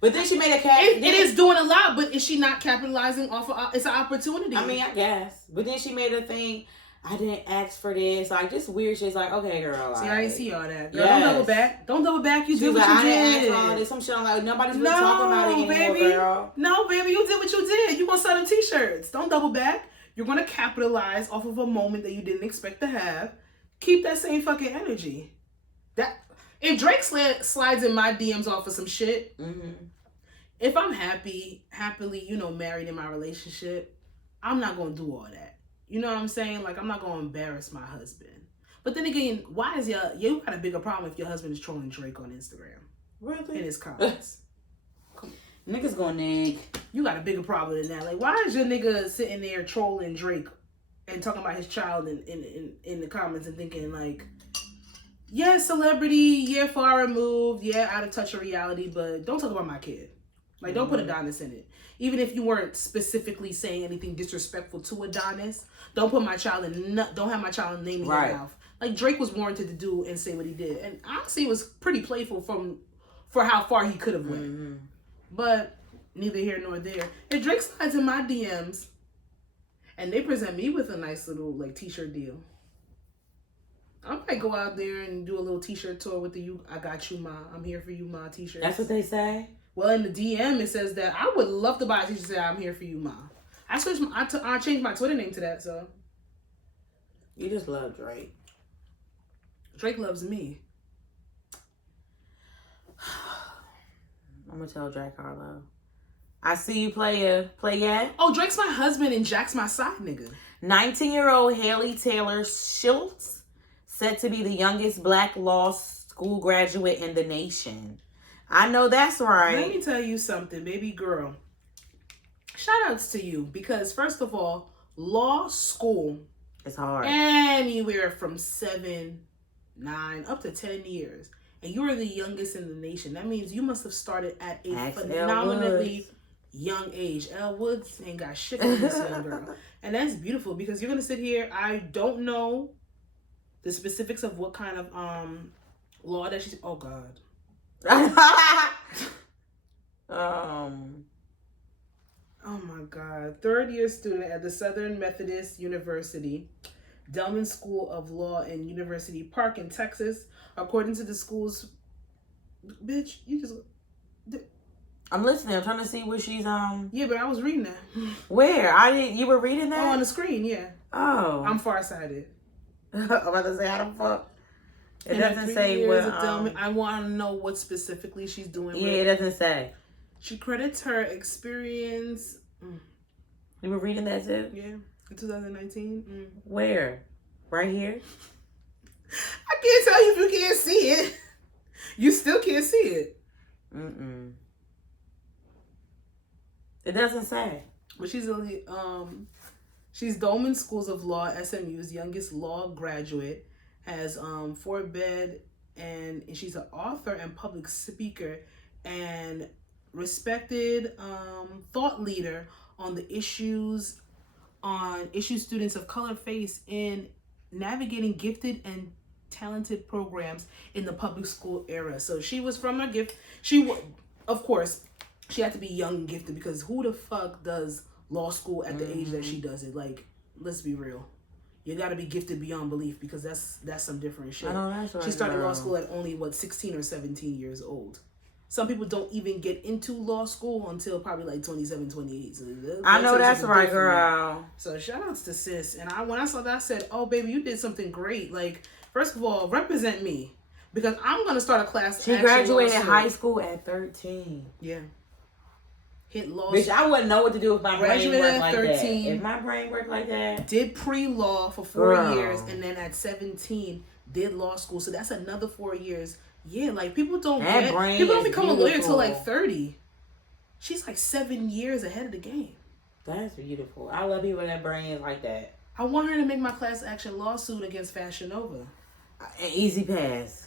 But then she made a it is doing a lot, but is she not capitalizing off of it's an opportunity? I mean, I guess. But then she made a thing, I didn't ask for this. Like, just weird shit. It's like, okay, girl. See, like, I didn't see all that. Girl, yes. don't double back. Don't double back. You did what you I did. didn't ask for all this. Some shit. I'm like, nobody's really talking about it anymore, baby. girl. No, baby, you did what you did. You gonna sell them t-shirts. Don't double back. You're gonna capitalize off of a moment that you didn't expect to have. Keep that same fucking energy. That if Drake slides in my DMs off of some shit, if I'm happily, married in my relationship, I'm not gonna do all that. You know what I'm saying? Like, I'm not gonna embarrass my husband. But then again, why is you got a bigger problem if your husband is trolling Drake on Instagram? Really? In his comments. Niggas gonna nig. You got a bigger problem than that. Like, why is your nigga sitting there trolling Drake and talking about his child in the comments and thinking like, yeah, celebrity, yeah, far removed, yeah, out of touch of reality, but don't talk about my kid. Like, don't put Adonis in it. Even if you weren't specifically saying anything disrespectful to Adonis, don't put my child in. Don't have my child name in your mouth. Like, Drake was warranted to do and say what he did, and honestly, it was pretty playful for how far he could have went. But neither here nor there. If Drake slides in my DMs and they present me with a nice little like t-shirt deal, I might go out there and do a little t-shirt tour with the I got you, ma. I'm here for you, ma t-shirts. That's what they say? Well, in the DM, it says that I would love to buy a t-shirt that say I'm here for you, ma. I changed my Twitter name to that, so. You just love Drake. Drake loves me. I'm gonna tell Drake Harlow. I see you play yet? Oh, Drake's my husband and Jack's my side nigga. 19-year-old Haley Taylor Schultz, said to be the youngest black law school graduate in the nation. I know that's right. Let me tell you something, baby girl. Shout outs to you because, first of all, law school is hard. Anywhere from 7, 9, up to 10 years. And you are the youngest in the nation. That means you must have started at a phenomenally young age. Elle Woods ain't got shit on this young girl. And that's beautiful because you're going to sit here. I don't know the specifics of what kind of law that she's... Oh, God. Oh, my God. Third-year student at the Southern Methodist University, Delman School of Law in University Park in Texas. According to the school's... Bitch, you just... I'm listening. I'm trying to see what she's Yeah, but I was reading that. Where? You were reading that? Oh, on the screen, yeah. Oh. I'm farsighted. I'm about to say, how the fuck? It doesn't say what... I want to know what specifically she's doing. Yeah, it doesn't say. She credits her experience... You were reading that too? Yeah, in 2019. Where? Right here? I can't tell you if you can't see it. You still can't see it. It doesn't say. But she's Dolman Schools of Law, SMU's youngest law graduate, has 4 bed, and she's an author and public speaker and respected thought leader on the issues students of color face in navigating gifted and talented programs in the public school era. So she was from a gift. Of course, she had to be young and gifted because who the fuck does law school at the age that she does it? Like, let's be real. You got to be gifted beyond belief because that's some different shit. I know that's right. She started law school at only 16 or 17 years old. Some people don't even get into law school until probably like 27, 28. So I know that's right, girl. So shout outs to sis. And when I saw that, I said, oh, baby, you did something great. Like, first of all, represent me. Because I'm going to start a class. She graduated high school at 13. Yeah. Hit law. Bitch, I wouldn't know what to do if my brain worked like 13, that. If my brain worked like that. Did pre-law for 4 years. And then at 17, did law school. So that's another 4 years. Yeah, like people don't become a lawyer until like 30. She's like 7 years ahead of the game. That's beautiful. I love people that brain is like that. I want her to make my class action lawsuit against Fashion Nova. An easy pass.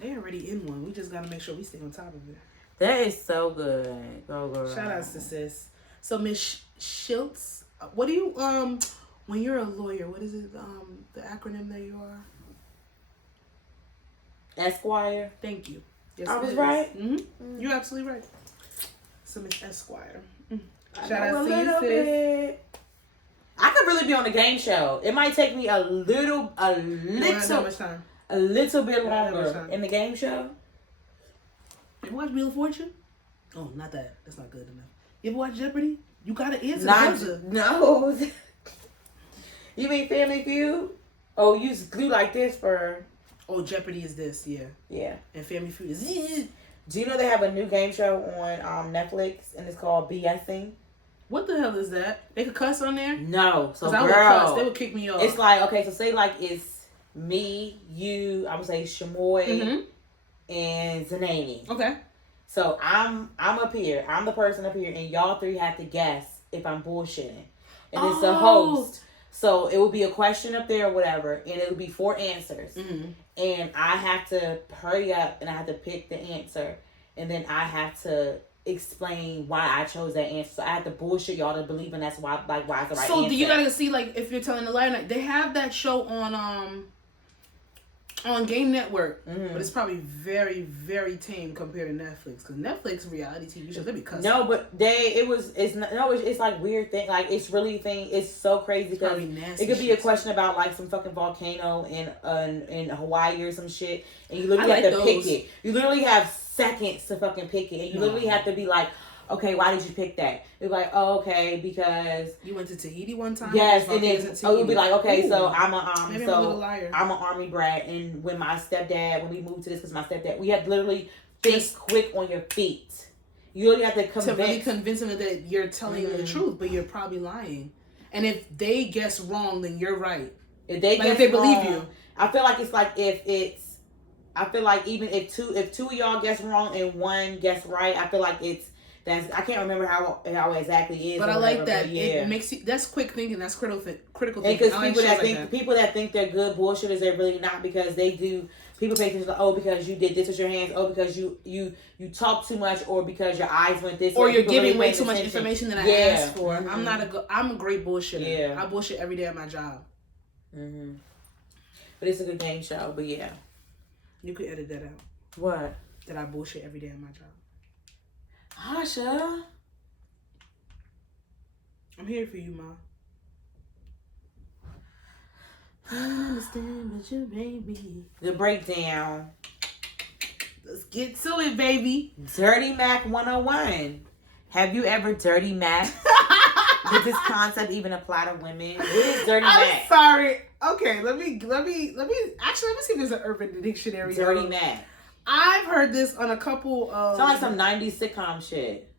They already in one. We just gotta make sure we stay on top of it. That is so good. Go girl. Shout outs to sis. So Miss Schultz, what do you When you're a lawyer, what is it? The acronym that you are? Esquire. Thank you. Yes, I was right. Mm-hmm. You're absolutely right. So Miss Esquire. Shout out to you, sis. I could really be on a game show. It might take me a little bit longer in the game show. You ever watch Wheel of Fortune? Oh, not that. That's not good enough. You ever watch Jeopardy? You gotta answer. No. You mean Family Feud? Oh, you glue like this for. Oh, Jeopardy is this, yeah. Yeah. And Family Feud is. Do you know they have a new game show on Netflix and it's called BSing? What the hell is that? They could cuss on there? No. So, I would cuss. They would kick me off. It's like, okay, so say like it's me, you, I would say Shamoy, and Zanani. Okay. So I'm up here. I'm the person up here, and y'all three have to guess if I'm bullshitting. And it's the host. So it will be a question up there or whatever, and it will be 4 answers. And I have to hurry up, and I have to pick the answer, and then I have to explain why I chose that answer. So I have to bullshit y'all to believe, and that's why it's the right answer. So do you gotta see like if you're telling a lie or not? They have that show on Game Network, but it's probably very, very tame compared to Netflix. Because Netflix reality TV shows, they be cussing. No, but it's like weird thing. Like it's really thing. It's so crazy because it could be a question about like some fucking volcano in Hawaii or some shit, and you literally have to pick it. You literally have seconds to fucking pick it, and you literally have to be like, okay, why did you pick that? It's like, oh, okay, because you went to Tahiti one time. Yes, and then you'll be like, okay, so I'm maybe I'm a little liar. I'm an army brat, and when we moved to this, because my stepdad, we had to literally think quick on your feet. You really have to convince them that you're telling the truth, but you're probably lying. And if they guess wrong, then you're right. If they believe you, I feel like it's like I feel like even if two of y'all guess wrong and one guess right, I feel like I can't remember how exactly is. But I like that. Yeah. It makes you. That's quick thinking. That's critical thinking. Because people that think they're good bullshitters, they're really not, because they do. People pay attention to, because you did this with your hands, because you talk too much, or because your eyes went this way. Or you're giving way too much information that I asked for. Mm-hmm. I'm a great bullshitter. Yeah. I bullshit every day at my job. But it's a good game show. But yeah, you could edit that out. What? That I bullshit every day at my job. Asha, I'm here for you, Ma. I understand what you made me. The breakdown. Let's get to it, baby. Dirty Mac 101. Have you ever dirty Mac? Does this concept even apply to women? What is dirty Mac? I'm sorry. Okay, let me see if there's an Urban Dictionary. Dirty Mac. I've heard this on a couple of... Sound like some 90s sitcom shit.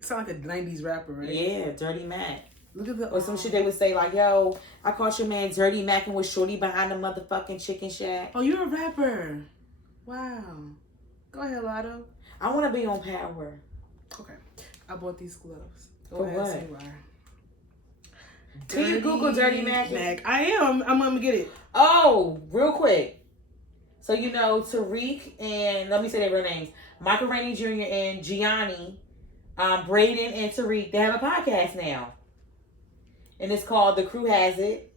Sound like a 90s rapper, right? Yeah, Dirty Mac. Look at the... Or some shit they would say like, yo, I caught your man Dirty Mac and was shorty behind the motherfucking chicken shack. Oh, you're a rapper. Wow. Go ahead, Lotto. I want to be on Power. Okay. I bought these gloves. Go ahead. Say why. Can you Google Dirty Mac? I am. I'm going to get it. Oh, real quick. So, Tariq and, let me say their real names, Michael Rainey Jr. and Gianni, Braden and Tariq, they have a podcast now. And it's called The Crew Has It.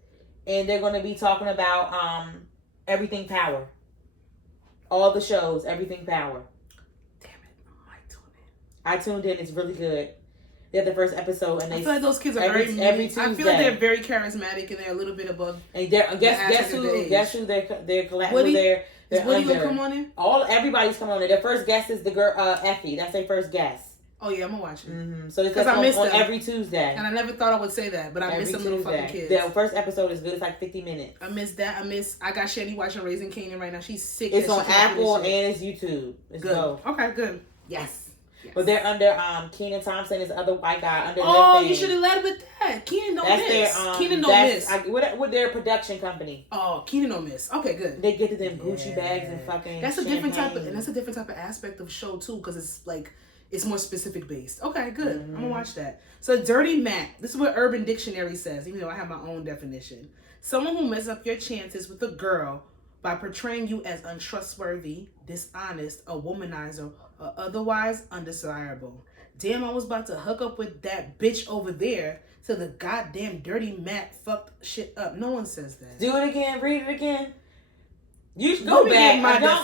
And they're going to be talking about Everything Power. All the shows, Everything Power. Damn it. I might tune in. I tuned in. It's really good. They're the first episode, and I feel like those kids are every Tuesday. I feel like they're very charismatic and they're a little bit above. And guess who they're Woody? Is Woody gonna come on in? Everybody's coming on there. Their first guest is the girl Effie. That's their first guest. Oh yeah, I'm gonna watch it. Mm-hmm. So it's on every Tuesday. And I never thought I would say that, but I miss them little fucking kids. The first episode is good. It's like 50 minutes. I miss that. I got Shanny watching Raising Kanan right now. She's sick. It's on Apple and it's YouTube. It's good. Both. Okay, good. Yes. But they're under Kenan Thompson is the other white guy under. Oh, you should have led with that. Kenan don't miss. Kenan don't miss. With their production company. Oh, Kenan don't miss. Okay, good. They get to them Gucci bags and fucking. That's a different type of aspect of show too, because it's like it's more specific based. Okay, good. I'm gonna watch that. So Dirty Mac. This is what Urban Dictionary says, even though I have my own definition. Someone who messes up your chances with a girl by portraying you as untrustworthy, dishonest, a womanizer, or otherwise undesirable. damn, I was about to hook up with that bitch over there. So the goddamn dirty Mac fucked shit up. No one says that. Do it again. Read it again. You should go back.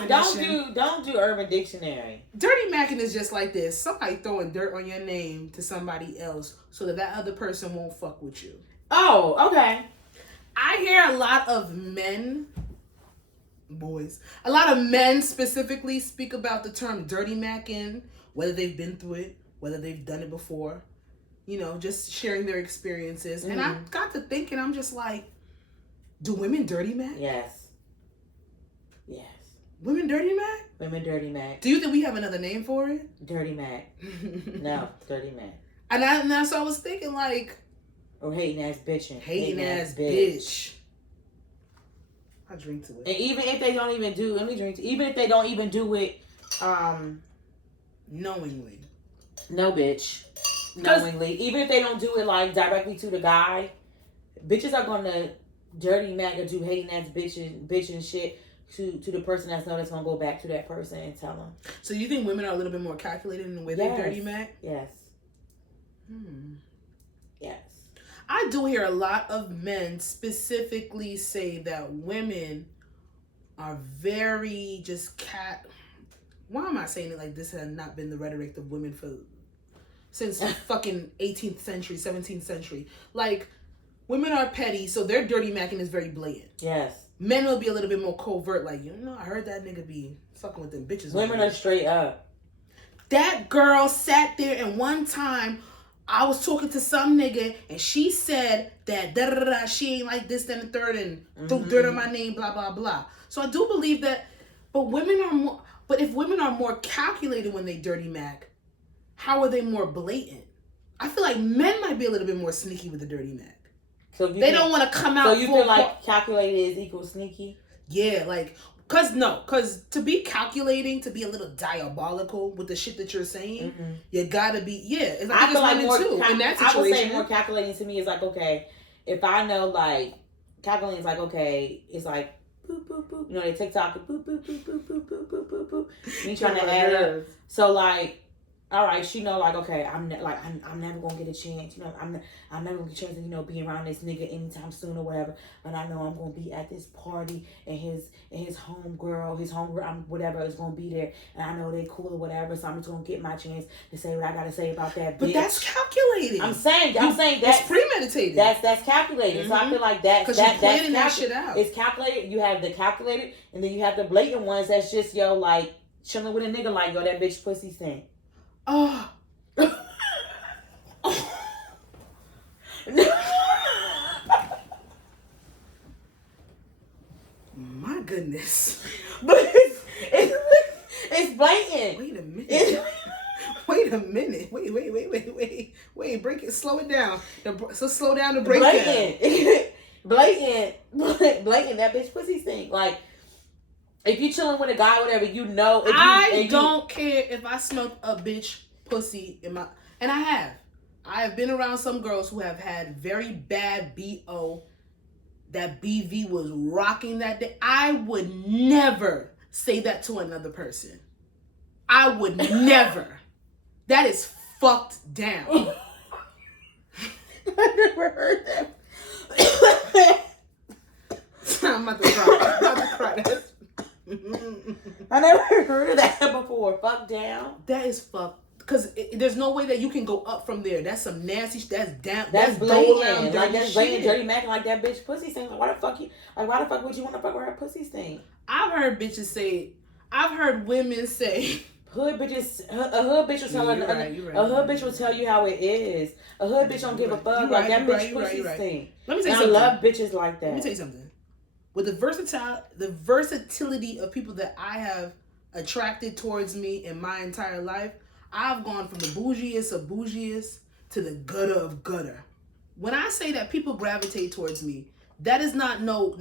Don't do Urban Dictionary. Dirty Macking is just like this. Somebody throwing dirt on your name to somebody else so that other person won't fuck with you. Oh, okay. I hear a lot of men specifically speak about the term dirty macking, whether they've been through it, whether they've done it before, you know, just sharing their experiences. And I got to thinking, I'm just like, do women dirty mac? Yes. Women dirty mac? Women dirty mac. Do you think we have another name for it? Dirty mac. No, dirty mac. And that's what I was thinking, like, or hating ass bitching. Hating ass bitch. I drink to it. And even if they don't even do, even if they don't even do it, knowingly. No, bitch. Knowingly. Even if they don't do it, like, directly to the guy, bitches are gonna dirty mac or do hating ass bitching shit to the person that's gonna go back to that person and tell them. So you think women are a little bit more calculated in the way they dirty mac? Yes. Yes. I do hear a lot of men specifically say that women are very just Why am I saying it like this has not been the rhetoric of women since fucking 18th century, 17th century? Like, women are petty, so their dirty macking is very blatant. Yes. Men will be a little bit more covert, like, you know, I heard that nigga be fucking with them bitches. Women are straight up. That girl sat there and one time I was talking to some nigga and she said that she ain't like this, then the third, and threw dirt on my name, blah, blah, blah. So I do believe that, but if women are more calculated when they dirty mac, how are they more blatant? I feel like men might be a little bit more sneaky with the dirty mac. So they don't want to come out. So you feel like calculated is equal sneaky? Yeah, like, cause to be calculating, to be a little diabolical with the shit that you're saying, you gotta be. Yeah, I feel like more in that situation. I would say more calculating to me is like, okay, if I know, like, calculating is like, okay, it's like boop boop boop. You know, they TikTok boop boop boop boop boop boop boop boop boop. You trying to add up. So like, all right, she know, like, okay, I'm never gonna get a chance, you know, I'm never gonna get a chance to, you know, be around this nigga anytime soon or whatever, but I know I'm gonna be at this party and his homegirl, whatever is gonna be there, and I know they cool or whatever, so I'm just gonna get my chance to say what I gotta say about that bitch. But that's calculated. I'm saying that's premeditated. That's calculated. So I feel like that's planning that shit out. It's calculated. You have the calculated, and then you have the blatant ones that's just, yo, like, chilling with a nigga, like, yo, that bitch pussy stink. Oh. My goodness. But it's blatant. Wait a minute. Wait a minute. Wait. Break it. Slow it down. So slow down the breakdown. Blatant. That bitch pussy stink. Like, if you chilling with a guy, whatever, you know. I don't care if I smell a bitch pussy in my... And I have been around some girls who have had very bad BO. That BV was rocking that day. I would never say that to another person. I would never. That is fucked down. I never heard that. I'm about to cry. I never heard of that before. Fuck down. That is fucked. Because there's no way that you can go up from there. That's some nasty. That's down. That's blatant. Like, that's blatant, dirty macking, like that bitch pussy stink. Like, why the fuck would you want to fuck with her pussy stink? I've heard women say. Hood bitches. A hood bitch will tell a hood bitch will tell you how it is. A hood bitch don't give a fuck. Like, that bitch pussy stink. Let me tell you something. I love bitches like that. Let me tell you something. With the versatility of people that I have attracted towards me in my entire life, I've gone from the bougiest of bougiest to the gutter of gutter. When I say that people gravitate towards me, that's not no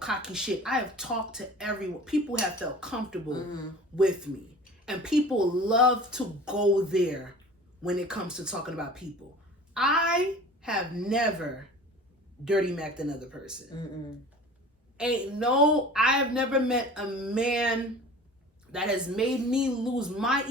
cocky shit. I have talked to everyone. People have felt comfortable with me. And people love to go there when it comes to talking about people. I have never dirty macked another person. I have never met a man that has made me lose my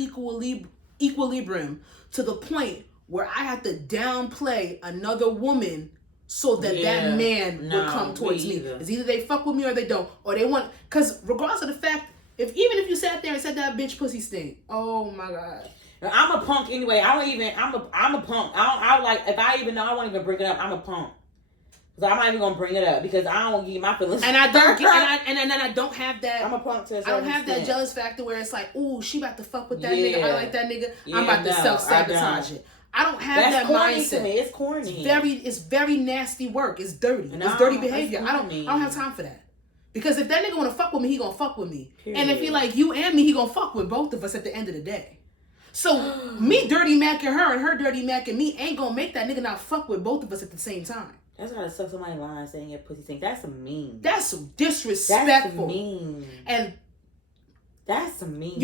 equilibrium to the point where I had to downplay another woman so that that man would come towards me. It's either they fuck with me or they don't, or they want. Because regardless of the fact, even if you sat there and said that bitch pussy stink, oh my god. I'm a punk anyway. I'm a punk. I like, if I even know, I won't even bring it up. I'm a punk. So I'm not even gonna bring it up because I don't get my feelings. And I don't get, and then I don't have that. I'm a punk to a I don't have that jealous factor where it's like, ooh, she about to fuck with that nigga. I like that nigga. I'm about to self-sabotage it. I don't have that mindset. To me. It's corny. It's very nasty work. It's dirty. It's dirty behavior. I don't have time for that. Because if that nigga wanna fuck with me, he gonna fuck with me. Period. And if he like you and me, he gonna fuck with both of us at the end of the day. So me dirty macking her and her dirty macking me ain't gonna make that nigga not fuck with both of us at the same time. That's gotta suck somebody's line saying your pussy stink. That's mean. That's disrespectful. That's mean. And that's mean.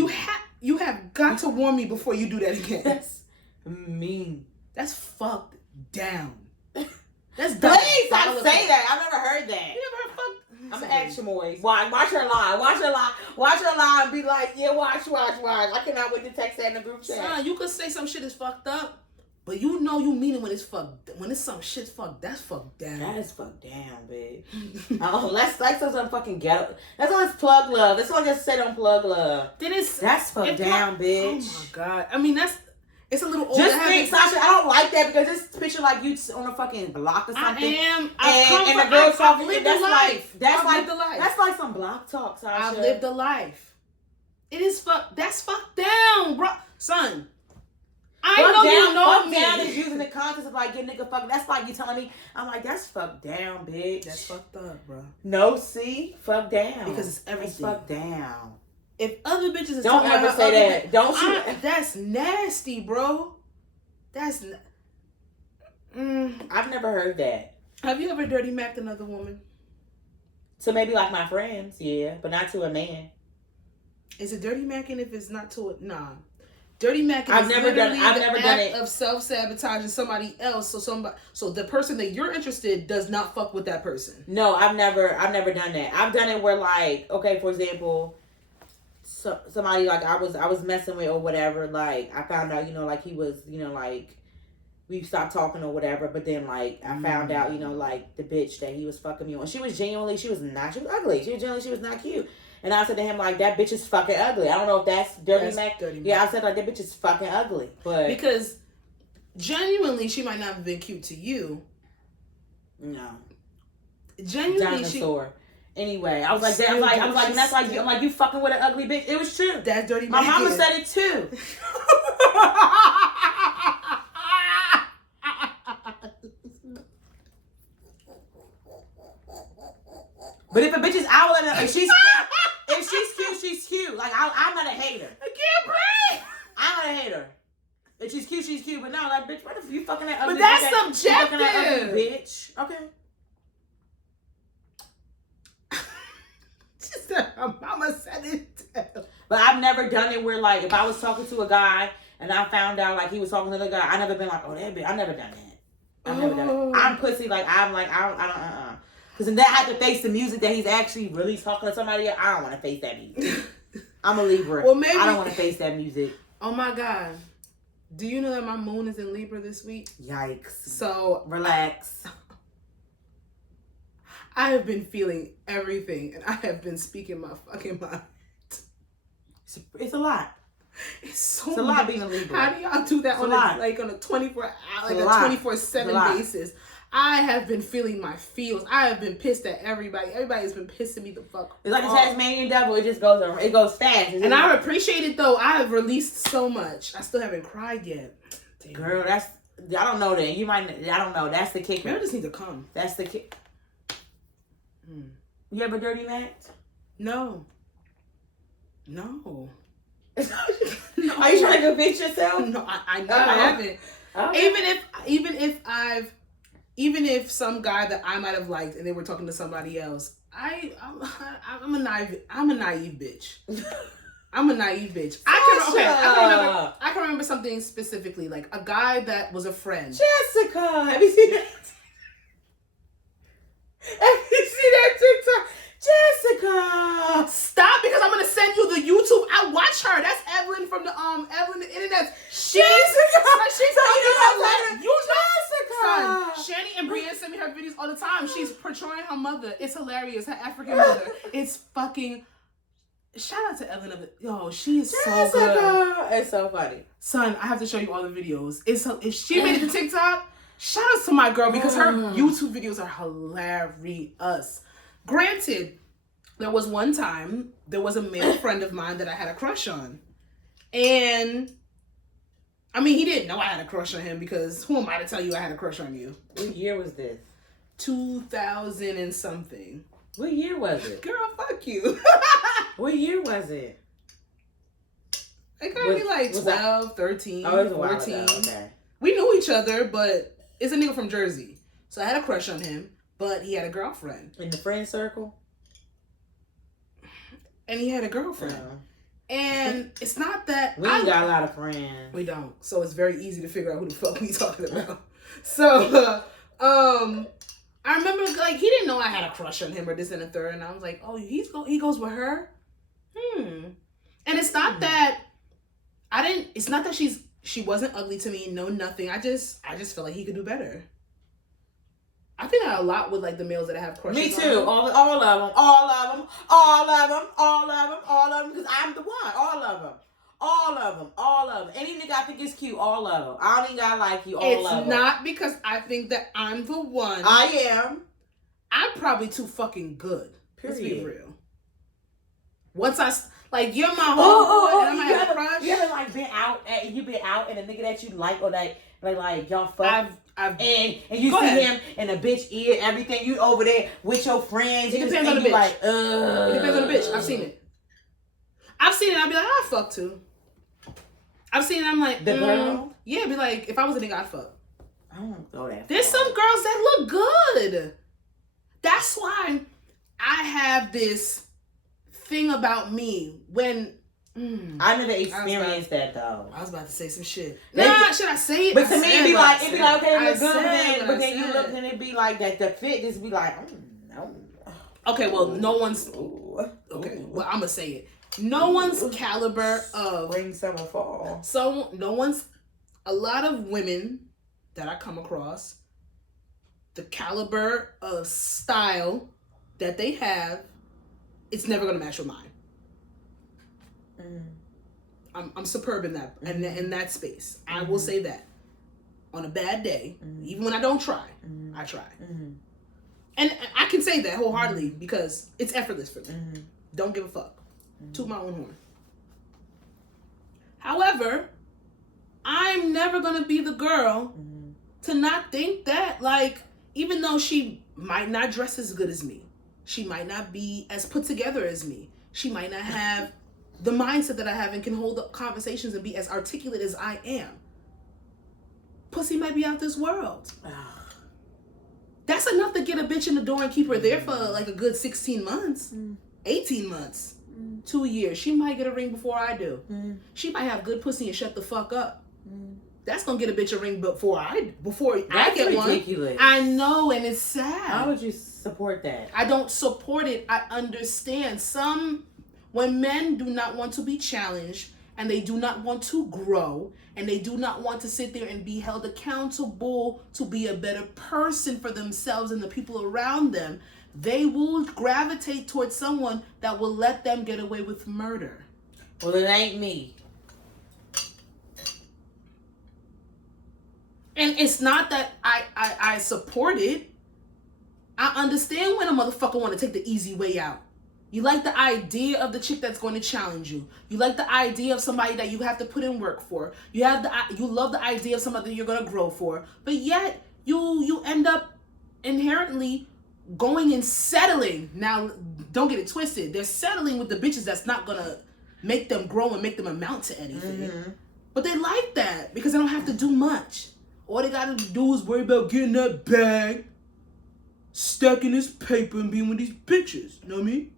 You have got to warn me before you do that again. That's mean. That's fucked down. That's please stop saying that. I've never heard that. You never heard fucked? I'm an action boy. Watch her lie and be like, yeah, watch. I cannot wait to text that in the group chat. Son, you could say some shit is fucked up, but you know you mean it when it's fucked. When it's some shit's fucked, that's fucked down. That is fucked down, babe. Let's like some fucking ghetto. That's all it's plug love. That's all I just said on plug love. That's fucked down, bitch. Oh my god. I mean, it's a little old. Just think, Sasha, I don't like that because this picture like you on a fucking block or something. And the girl talking. I've lived a life. That's like some block talk, Sasha. I've lived a life. It is fucked. That's fucked down, bro. Son. You know me. Fuck down is using the context of like getting nigga fucked. That's like you telling me. I'm like, that's fucked down, bitch. That's fucked up, bro. No, see, fuck down because it's everything. It's fucked down. If other bitches is don't ever say that. Don't you? That's nasty, bro. That's. I've never heard that. Have you ever dirty macked another woman? So maybe like my friends, yeah, but not to a man. Is it dirty macking if it's not to a nah? Dirty macking. I've never done it. Of self-sabotaging somebody else, so the person that you're interested does not fuck with that person. No, I've never done that. I've done it where like, okay, for example. So somebody like I was messing with or whatever, like I found out, like he was, like we stopped talking or whatever, but then like I found out, like the bitch that he was fucking me on, she was ugly. She was not cute. And I said to him like, that bitch is fucking ugly. I don't know if that's dirty Mac. Yeah, I said like, that bitch is fucking ugly. But because genuinely she might not have been cute to you. No. Genuinely Dinosaur. Anyway, I was like, I'm like, you fucking with an ugly bitch. It was true. That's dirty. My mama said it too. But if a bitch is if she's cute, she's cute. Like I'm not a hater. I can't breathe. I'm not a hater. If she's cute, she's cute. But no, like bitch, what if you fucking that ugly? But that's subjective. You fucking that ugly bitch. Okay. Her mama said it too. But I've never done it where like if I was talking to a guy and I found out like he was talking to the guy, I never been like, oh that bitch. I never done that. I've never done it. I'm pussy. Like I'm like I don't. Because then that I have to face the music that he's actually really talking to somebody else. I don't want to face that music. I'm a Libra. Well, maybe I don't want to face that music. Oh my god. Do you know that my moon is in Libra this week? Yikes. So relax. I have been feeling everything, and I have been speaking my fucking mind. It's a lot. It's a lot being a Libra. How do y'all do that on a 24/7 basis? I have been feeling my feels. I have been pissed at everybody. Everybody's been pissing me the fuck It's like a Tasmanian devil. It just goes over. It goes fast. And I appreciate it though. I have released so much. I still haven't cried yet. Damn. Girl, I don't know that. You might. I don't know. That's the kick. Maybe I just need to come. That's the kick. You ever dirty Mac? No. No. Are you trying to convince yourself? No, I know I haven't. Okay. Even if some guy that I might have liked and they were talking to somebody else, I'm a naive bitch. I'm a naive bitch. I can remember something specifically, like a guy that was a friend. Jessica, have you seen that? Have you seen that TikTok? Jessica, stop, because I'm gonna send you the YouTube. I watch her. That's Evelyn from the Internet. all the time. She's portraying her mother. It's hilarious. Her African mother. It's fucking. Shout out to Ellen of it. Yo, she is so good. It's so funny. Son, I have to show you all the videos. If she made it to TikTok, shout out to my girl because her YouTube videos are hilarious. Granted, there was one time there was a male friend of mine that I had a crush on. And I mean, he didn't know I had a crush on him because who am I to tell you I had a crush on you? What year was this? 2000 and something. What year was it? Girl, fuck you. What year was it? It gotta be like 12, 13, oh, it was 14. A while ago. Okay. We knew each other, but it's a nigga from Jersey. So I had a crush on him, but he had a girlfriend. In the friend circle? And he had a girlfriend. And it's not that... We ain't got a lot of friends. We don't. So it's very easy to figure out who the fuck we talking about. So, I remember, like, he didn't know I had a crush on him or this and the third. And I was like, oh, he goes with her? And it's not that... It's not that she wasn't ugly to me. No, nothing. I just feel like he could do better. I think that a lot with like the males that I have crushes on. Me too. All of them. Because I'm the one. All of them. Any nigga I think is cute, all of them. I don't even gotta like you, all of them. It's not because I think that I'm the one. I am. I'm probably too fucking good. Period. Let's be real. Once like you're my homeboy and I might have a crush. You ever like been out and a nigga that you like or like y'all fuck? And you see him and a bitch ear, everything, you over there with your friends. It depends on the bitch. Like, It depends on the bitch. I've seen it. I'll be like, I fuck too. I've seen it, I'm like, the girl? Yeah, be like, if I was a nigga, I'd fuck. I don't go that far. There's some girls that look good. That's why I have this thing about me when I never experienced that though. I was about to say some shit. Should I say it? But to me, it'd be like, okay, it look good, but then you look and it'd be like that. The fit just be like, no. Okay, well, no one's. Okay, well, I'm gonna say it. No one's caliber of spring, summer, fall. So no one's. A lot of women that I come across, the caliber of style that they have, it's never gonna match with mine. I'm superb in that in that space. I will say that. On a bad day, even when I don't try, I try. And I can say that wholeheartedly because it's effortless for me. Don't give a fuck. Toot my own horn. However, I'm never gonna be the girl to not think that, like, even though she might not dress as good as me, she might not be as put together as me, she might not have the mindset that I have and can hold up conversations and be as articulate as I am. Pussy might be out this world. That's enough to get a bitch in the door and keep her there for like a good 16 months, 18 months, 2 years. She might get a ring before I do. She might have good pussy and shut the fuck up. That's gonna get a bitch a ring before I get ridiculous. One. I know, and it's sad. How would you support that? I don't support it. I understand when men do not want to be challenged and they do not want to grow and they do not want to sit there and be held accountable to be a better person for themselves and the people around them, they will gravitate towards someone that will let them get away with murder. Well, it ain't me. And it's not that I support it. I understand when a motherfucker want to take the easy way out. You like the idea of the chick that's going to challenge you. You like the idea of somebody that you have to put in work for. You love the idea of somebody that you're going to grow for. But yet, you end up inherently going and settling. Now, don't get it twisted. They're settling with the bitches that's not going to make them grow and make them amount to anything. But they like that because they don't have to do much. All they got to do is worry about getting that bag, stacking this paper, and being with these bitches. You know what I mean?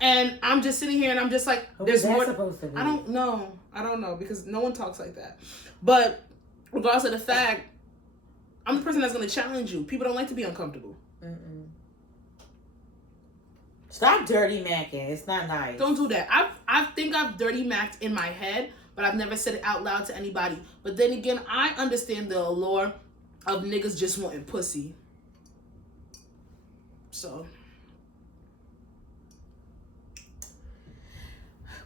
And I'm just sitting here and I'm just like, there's more. Supposed to be? I don't know because no one talks like that. But regardless of the fact, I'm the person that's going to challenge you. People don't like to be uncomfortable. Stop dirty macking. It's not nice. Don't do that. I think I've dirty macked in my head, but I've never said it out loud to anybody. But then again, I understand the allure of niggas just wanting pussy. So.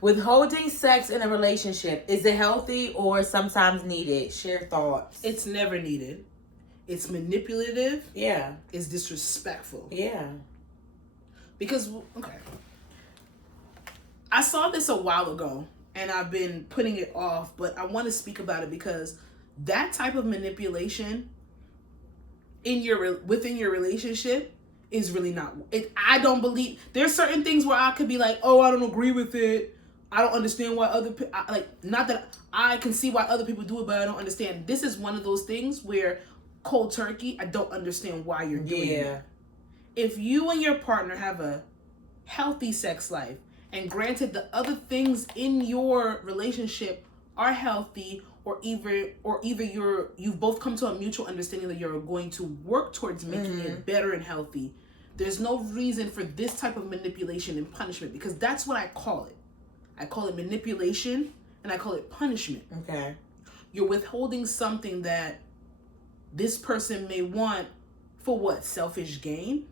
Withholding sex in a relationship, is it healthy or sometimes needed? Share thoughts. It's never needed. It's manipulative. Yeah. It's disrespectful. Yeah. Because, okay. I saw this a while ago, and I've been putting it off, but I want to speak about it because that type of manipulation within your relationship is really not it. I don't believe there's certain things where I could be like, oh, I don't agree with it. I don't understand why not that I can see why other people do it, but I don't understand. This is one of those things where cold turkey, I don't understand why you're doing it. If you and your partner have a healthy sex life, and granted the other things in your relationship are healthy, or either you've both come to a mutual understanding that you're going to work towards making it better and healthy, there's no reason for this type of manipulation and punishment, because that's what I call it. I call it manipulation and I call it punishment. Okay. You're withholding something that this person may want for what? Selfish gain?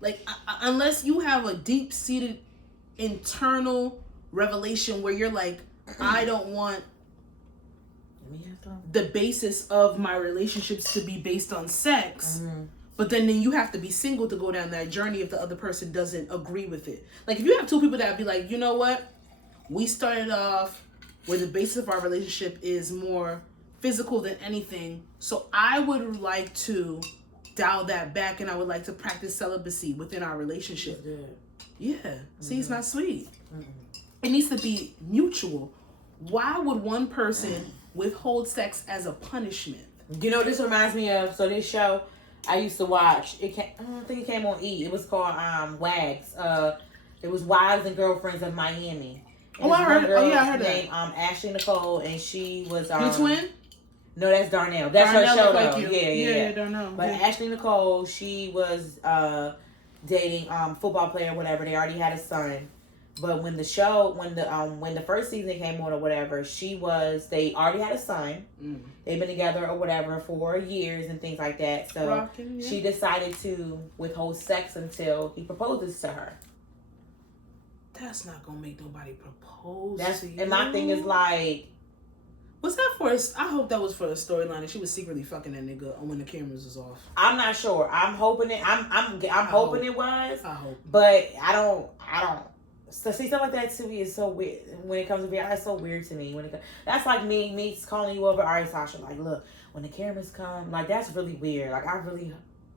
Like, unless you have a deep-seated internal revelation where you're like, I don't want the basis of my relationships to be based on sex. But then you have to be single to go down that journey if the other person doesn't agree with it. Like, if you have two people that would be like, you know what? We started off where the basis of our relationship is more physical than anything. So I would like to dial that back, and I would like to practice celibacy within our relationship. Yeah. See, it's not sweet. It needs to be mutual. Why would one person withhold sex as a punishment? You know, this reminds me of, so this show I used to watch, I don't think it came on E. It was called WAGs. It was Wives and Girlfriends of Miami. And I heard that. Named ASHTRAY Nicole, and she was your twin? No, that's Darnell. That's her show, like though. You. Yeah, Darnell. But ASHTRAY Nicole, she was dating football player, whatever. They already had a son. But when the first season came on or whatever, they already had a son. They've been together or whatever for years and things like that. So she decided to withhold sex until he proposes to her. That's not gonna make nobody propose to you. And my thing is like, was that for I hope that was for a storyline and she was secretly fucking that nigga when the cameras was off. I'm not sure. I'm hoping it. I'm hoping it was. I hope. But I don't. So see, stuff like that to me is so weird. When it comes to VR, that's so weird to me. That's like me calling you over. All right, Sasha. Like, look, when the cameras come, like that's really weird. Like I really.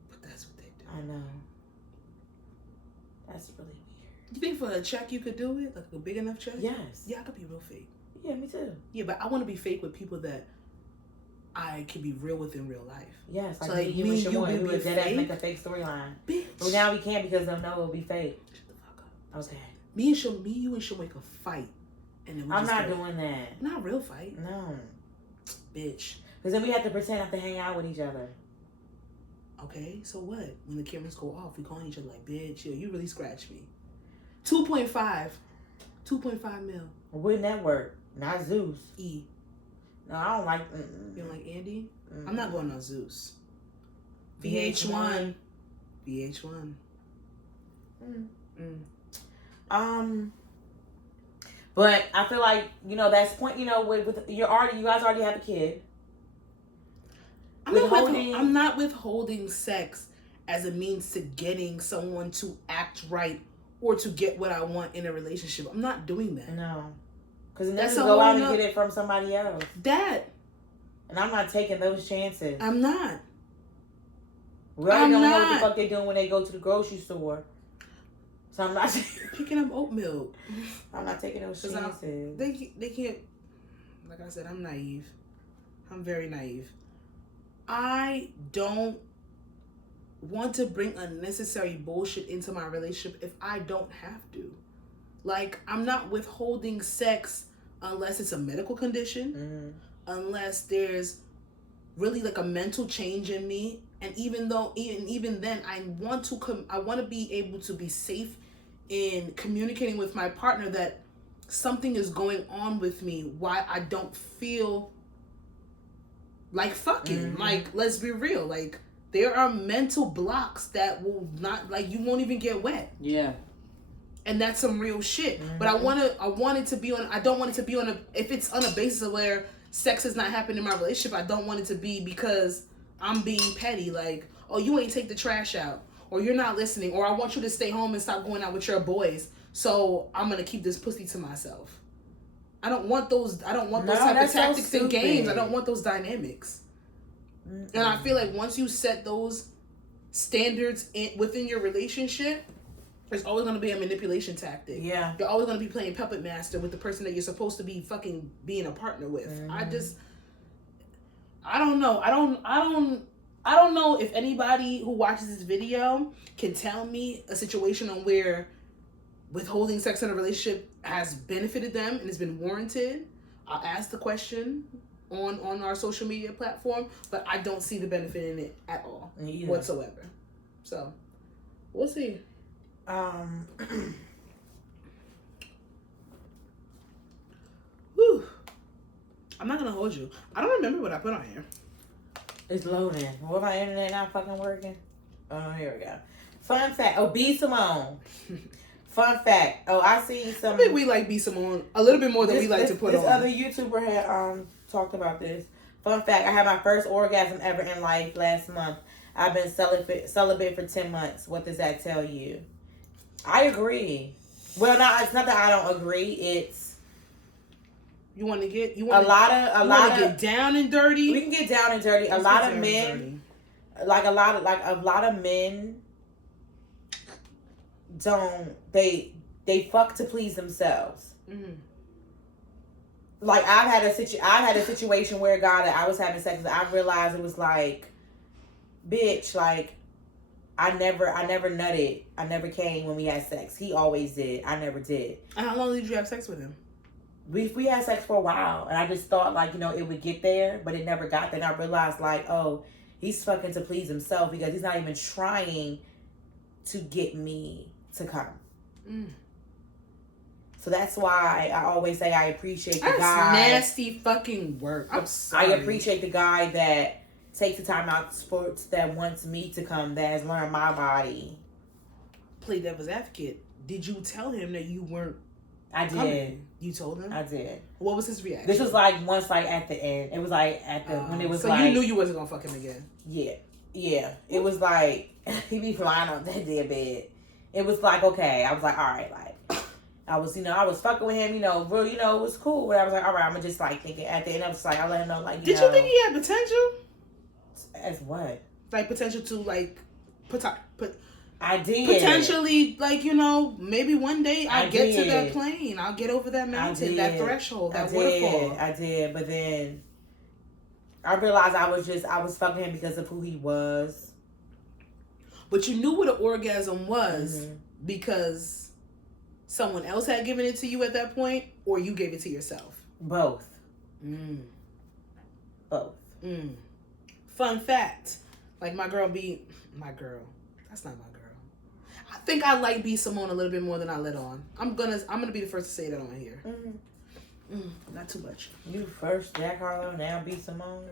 But that's what they do. I know. That's really weird. You think for a check you could do it, like a big enough check? Yes. Yeah, I could be real fake. Yeah, me too. Yeah, but I want to be fake with people that I can be real with in real life. Yes, so like you and Shamoy, we would dead make a fake storyline. Bitch. But now we can't because they'll know it'll be fake. Shut the fuck up. Okay. Me, you and Shamoy could fight. And then I'm not doing that. Not real fight. No. Bitch. Because then we have to pretend not to hang out with each other. Okay, so what? When the cameras go off, we calling each other like, bitch, yo, you really scratched me. 2.5 mil. What network? Not Zeus. E. No, I don't like. You don't like Andy? I'm not going on Zeus. VH1. VH1. But I feel like that's point. With you guys already have a kid. I'm not withholding sex as a means to getting someone to act right or to get what I want in a relationship. I'm not doing that. No. Because then just go out and get it from somebody else. And I'm not taking those chances. I'm not. We already don't know what the fuck they're doing when they go to the grocery store. So I'm not picking up oat milk. I'm not taking those chances. They can't. Like I said, I'm naive. I'm very naive. I don't want to bring unnecessary bullshit into my relationship if I don't have to. Like, I'm not withholding sex unless it's a medical condition, unless there's really like a mental change in me, and even then, I want to be able to be safe in communicating with my partner that something is going on with me. Why I don't feel like fucking. Like, let's be real. Like, there are mental blocks that will not, like, you won't even get wet. Yeah. And that's some real shit. But I want it to be on, I don't want it to be on a, if it's on a basis of where sex is not happening in my relationship, I don't want it to be because I'm being petty. Like, oh, you ain't take the trash out. Or you're not listening. Or I want you to stay home and stop going out with your boys. So I'm going to keep this pussy to myself. I don't want those type of tactics and games. I don't want those dynamics. And I feel like once you set those standards within your relationship, there's always going to be a manipulation tactic. Yeah. You're always going to be playing puppet master with the person that you're supposed to be fucking being a partner with. I don't know. I don't know if anybody who watches this video can tell me a situation on where withholding sex in a relationship has benefited them and has been warranted. I'll ask the question on our social media platform, but I don't see the benefit in it at all whatsoever. So we'll see. Whew. I'm not gonna hold you. I don't remember what I put on here. It's loading. What, my internet not fucking working? Oh, here we go. Fun fact. Oh, B. Simone. Fun fact. Oh, I seen some. I think we like B. Simone a little bit more than we like to put on. This other YouTuber had talked about this. Fun fact. I had my first orgasm ever in life last month. I've been celibate for 10 months. What does that tell you? I agree. Well, it's not that I don't agree. It's you want to get a lot of get down and dirty. We can get down and dirty. A lot of men don't they fuck to please themselves. Mm-hmm. Like I've had a situation where a guy that I was having sex with, I realized it was like, bitch, like I never nutted. I never came when we had sex. He always did. I never did. And how long did you have sex with him? We had sex for a while, and I just thought like, it would get there, but it never got there. And I realized like, oh, he's fucking to please himself because he's not even trying to get me to come. So that's why I always say I appreciate the guy. That's nasty fucking work. I'm sorry. I appreciate the guy that takes the time out sports, that wants me to come, that has learned my body. Play devil's advocate. Did you tell him that you weren't? I did. Coming? You told him? I did. What was his reaction? This was like once like at the end. It was like at the when it was so like. So you knew you wasn't gonna fuck him again. Yeah. It was like he be flying on that dead bed. It was like okay. I was like all right, like I was fucking with him, real, it was cool. But I was like all right, I'm just like thinking at the end. I was like I let him know like. Did you think he had potential? As what? Like potential to like put. I did. Potentially, like, maybe one day I'll get to that plane. I'll get over that mountain, that threshold, that waterfall. I did. But then I realized I was fucking him because of who he was. But you knew what an orgasm was because someone else had given it to you at that point, or you gave it to yourself? Both. Both. Fun fact. Like my girl. That's not my girl. I think I like B. Simone a little bit more than I let on. I'm gonna be the first to say that on here. Not too much. You first, Jack Harlow, now B. Simone.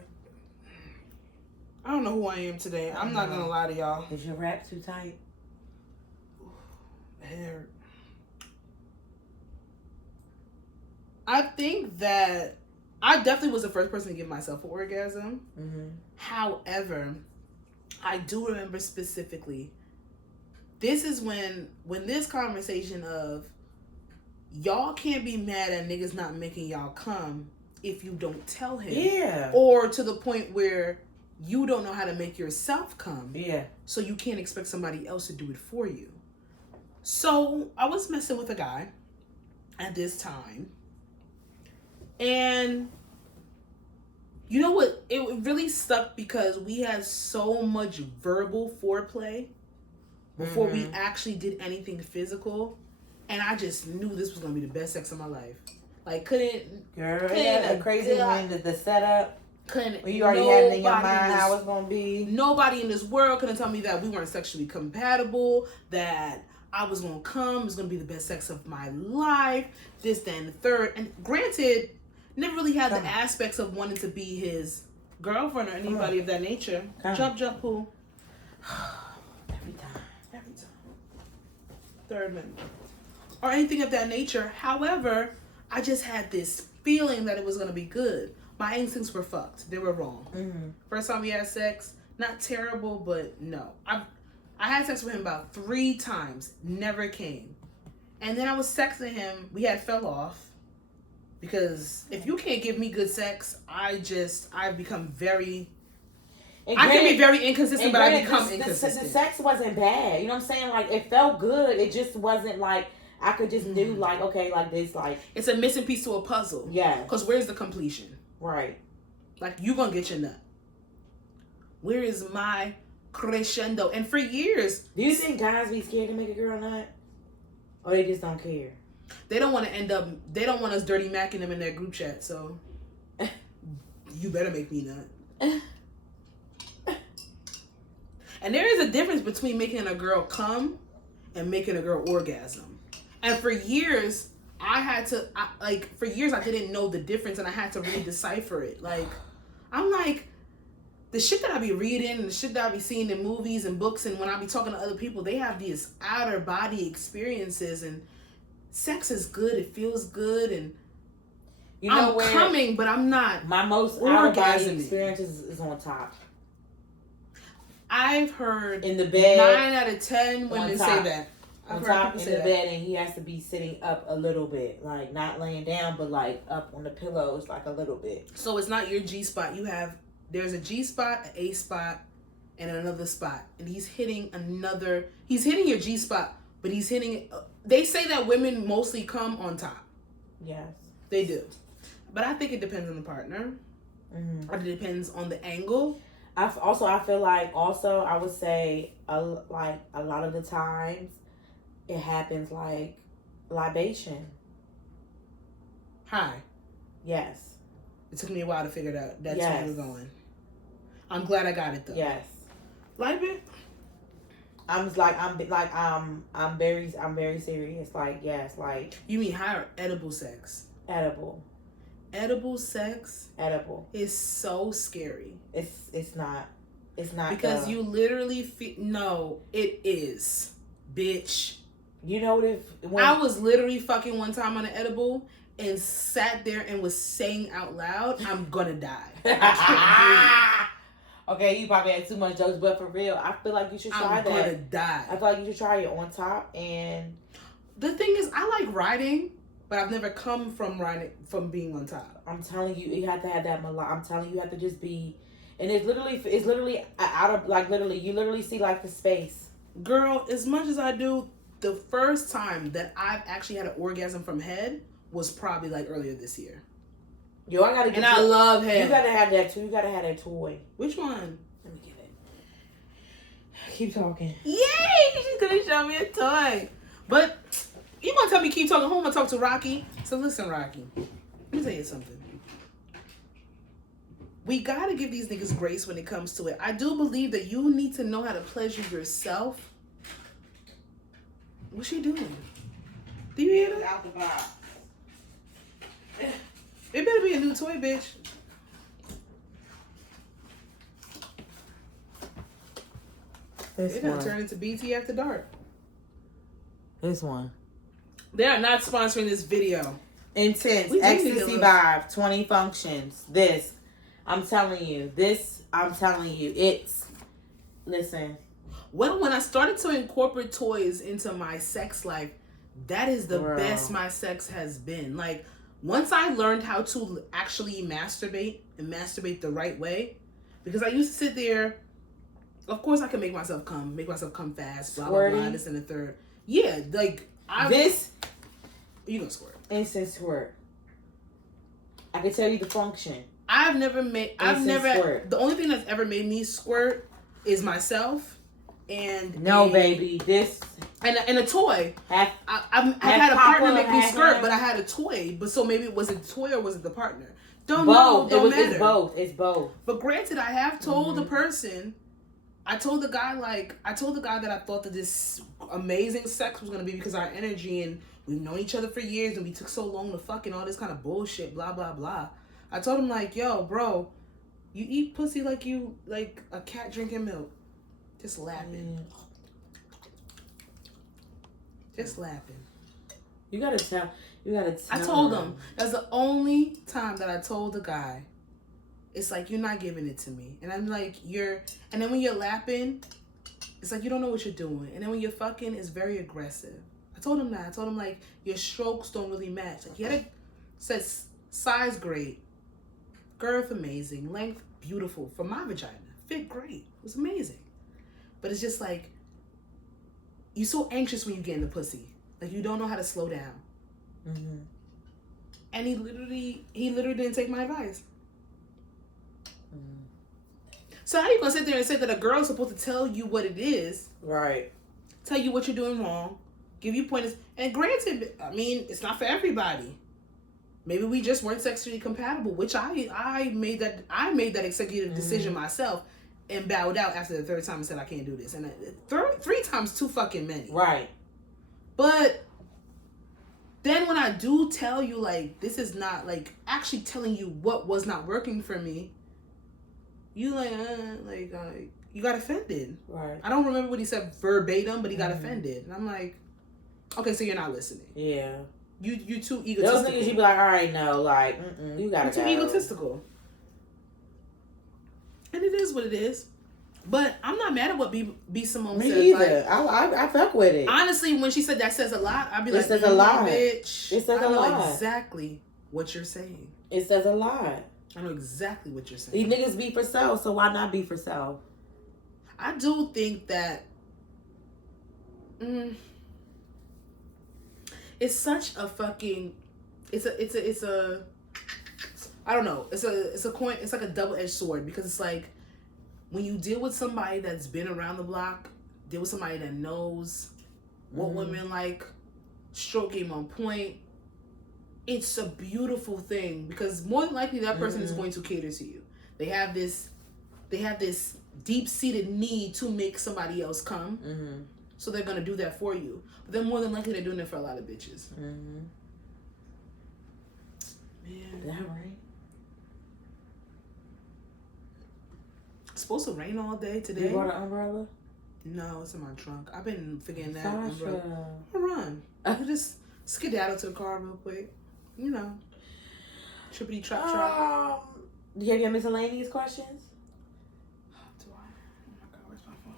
I don't know who I am today. I'm not gonna lie to y'all. Is your rap too tight? Hair. I think that I definitely was the first person to give myself an orgasm. However, I do remember specifically, this is when this conversation of y'all can't be mad at niggas not making y'all come if you don't tell him. Yeah. Or to the point where you don't know how to make yourself come. Yeah. So you can't expect somebody else to do it for you. So I was messing with a guy at this time. And you know what? It really stuck because we had so much verbal foreplay before we actually did anything physical. And I just knew this was going to be the best sex of my life. Like, couldn't crazy when the setup. Couldn't. When you already had it in your mind how it's going to be. Nobody in this world couldn't tell me that we weren't sexually compatible, that I was going to come, it was going to be the best sex of my life, this, that, and the third. And granted, never really had the aspects of wanting to be his girlfriend or anybody of that nature. Jump, pool. Every time. Every time. Third member. Or anything of that nature. However, I just had this feeling that it was going to be good. My instincts were fucked. They were wrong. Mm-hmm. First time we had sex, not terrible, but no. I had sex with him about 3 times. Never came. And then I was sexing him. We had fell off. Because if you can't give me good sex, I've become very... I can be very inconsistent, but I become inconsistent. The sex wasn't bad. You know what I'm saying? Like, it felt good. It just wasn't like... I could just do like, okay, like this, like... It's a missing piece to a puzzle. Yeah. Because where's the completion? Right. Like, you gonna get your nut. Where is my crescendo? And for years... Do you think guys be scared to make a girl nut? Or they just don't care? They don't want to end up... They don't want us dirty macking them in their group chat, so... You better make me nut. And there is a difference between making a girl come and making a girl orgasm. And for years, I didn't know the difference, and I had to really decipher it. Like, I'm like, the shit that I be reading and the shit that I be seeing in movies and books, and when I be talking to other people, they have these outer body experiences, and sex is good. It feels good, and you know I'm coming, but I'm not. My most outer body experience is on top. I've heard in the bed 9 out of 10 women say that. On top in the bed, and he has to be sitting up a little bit, like not laying down, but like up on the pillows, like a little bit. So it's not your G spot. There's a G spot, an A spot, and another spot, and he's hitting your G spot, but he's hitting. They say that women mostly come on top. Yes, they do, but I think it depends on the partner. Mm-hmm. It depends on the angle. I feel like I would say like a lot of the times it happens like libation. Hi. Yes. It took me a while to figure it out. That's where we're going. I'm glad I got it though. Yes. Libate? I'm very serious. Like, yes, like. You mean high or edible sex? Edible. Edible sex. Edible. Is so scary. It's not. It's not. Because you literally no, it is, bitch. You know when I was literally fucking one time on an edible and sat there and was saying out loud, "I'm gonna die." I can't breathe. Okay, you probably had too much jokes, but for real, I feel like you should try that. I'm gonna die. I feel like you should try it on top. And the thing is, I like riding, but I've never come from being on top. I'm telling you, you have to have that. I'm telling you, you have to just be. And it's literally out of like literally. You literally see like the space. Girl, as much as I do, the first time that I've actually had an orgasm from head was probably like earlier this year. Yo, I gotta get. And I love head. You gotta have that too. You gotta have that toy. Which one? Let me get it. Keep talking. Yay! She's gonna show me a toy. But you gonna tell me keep talking? Who am I talk to Rocky? So listen, Rocky. Let me tell you something. We gotta give these niggas grace when it comes to it. I do believe that you need to know how to pleasure yourself. What's she doing? Do you hear that? Out the box. It better be a new toy, bitch. They're gonna turn into BT After Dark. This one. They are not sponsoring this video. Intense. Ecstasy Vibe. 20 functions. This. I'm telling you. It's. Listen. Well, when I started to incorporate toys into my sex life, that is the best my sex has been. Like, once I learned how to actually masturbate and masturbate the right way, because I used to sit there, of course I can make myself come fast, blah, blah, blah, this and the third. Yeah, like, you gonna squirt. Instant squirt. I can tell you the function. The only thing that's ever made me squirt is myself. And baby, this and a toy. I've had a partner make me squirt, but I had a toy. But so maybe was it the toy or was it the partner? Don't know. Don't matter. It's both. But granted, I have told the person. I told the guy that I thought that this amazing sex was gonna be because our energy and we've known each other for years and we took so long to fuck and all this kind of bullshit, blah blah blah. I told him like, yo, bro, you eat pussy like a cat drinking milk. Just lapping. Just lapping. You gotta tell. I told him. That's the only time that I told the guy. It's like, you're not giving it to me. And I'm like, and then when you're lapping, it's like, you don't know what you're doing. And then when you're fucking, it's very aggressive. I told him that. I told him, like, your strokes don't really match. Like, he had says size great, girth amazing, length beautiful for my vagina, fit great. It was amazing. But it's just like, you're so anxious when you get in the pussy. Like, you don't know how to slow down. Mm-hmm. And he literally didn't take my advice. So how you gonna sit there and say that a girl's supposed to tell you what it is? Right. Tell you what you're doing wrong, give you pointers. And granted, I mean, it's not for everybody. Maybe we just weren't sexually compatible, which I made that executive decision myself, and bowed out after the third time and said I can't do this. And three times too fucking many. Right. But then when I do tell you, like, this is not, like, actually telling you what was not working for me, you you got offended. Right. I don't remember what he said verbatim, but he got offended. And I'm like, okay, so you're not listening. Yeah. You too egotistical. Those niggas, you be like, all right, no, like, you gotta go. You're too egotistical. And it is what it is. But I'm not mad at what B Simone said. Me either. Like, I fuck with it. Honestly, when she said that says a lot, I'd be like, it says a lot. Bitch. It says I a know lot. exactly what you're saying. It says a lot. I know exactly what you're saying. These niggas be for self, so why not be for self? I do think that it's such a fucking it's a I don't know. It's a coin. It's like a double-edged sword, because it's like, when you deal with somebody that's been around the block, deal with somebody that knows what women like, stroke game on point, it's a beautiful thing, because more than likely that person is going to cater to you. They have this deep-seated need to make somebody else come. So they're going to do that for you. But then more than likely they're doing it for a lot of bitches. Man. Is that right? It's supposed to rain all day today. You brought an umbrella? No, it's in my trunk. I've been forgetting that Sasha. umbrella. I'll run. I'll just skedaddle to the car real quick. You know. Trippity trap. Do you have your miscellaneous questions? Do I? Oh my God, where's my phone?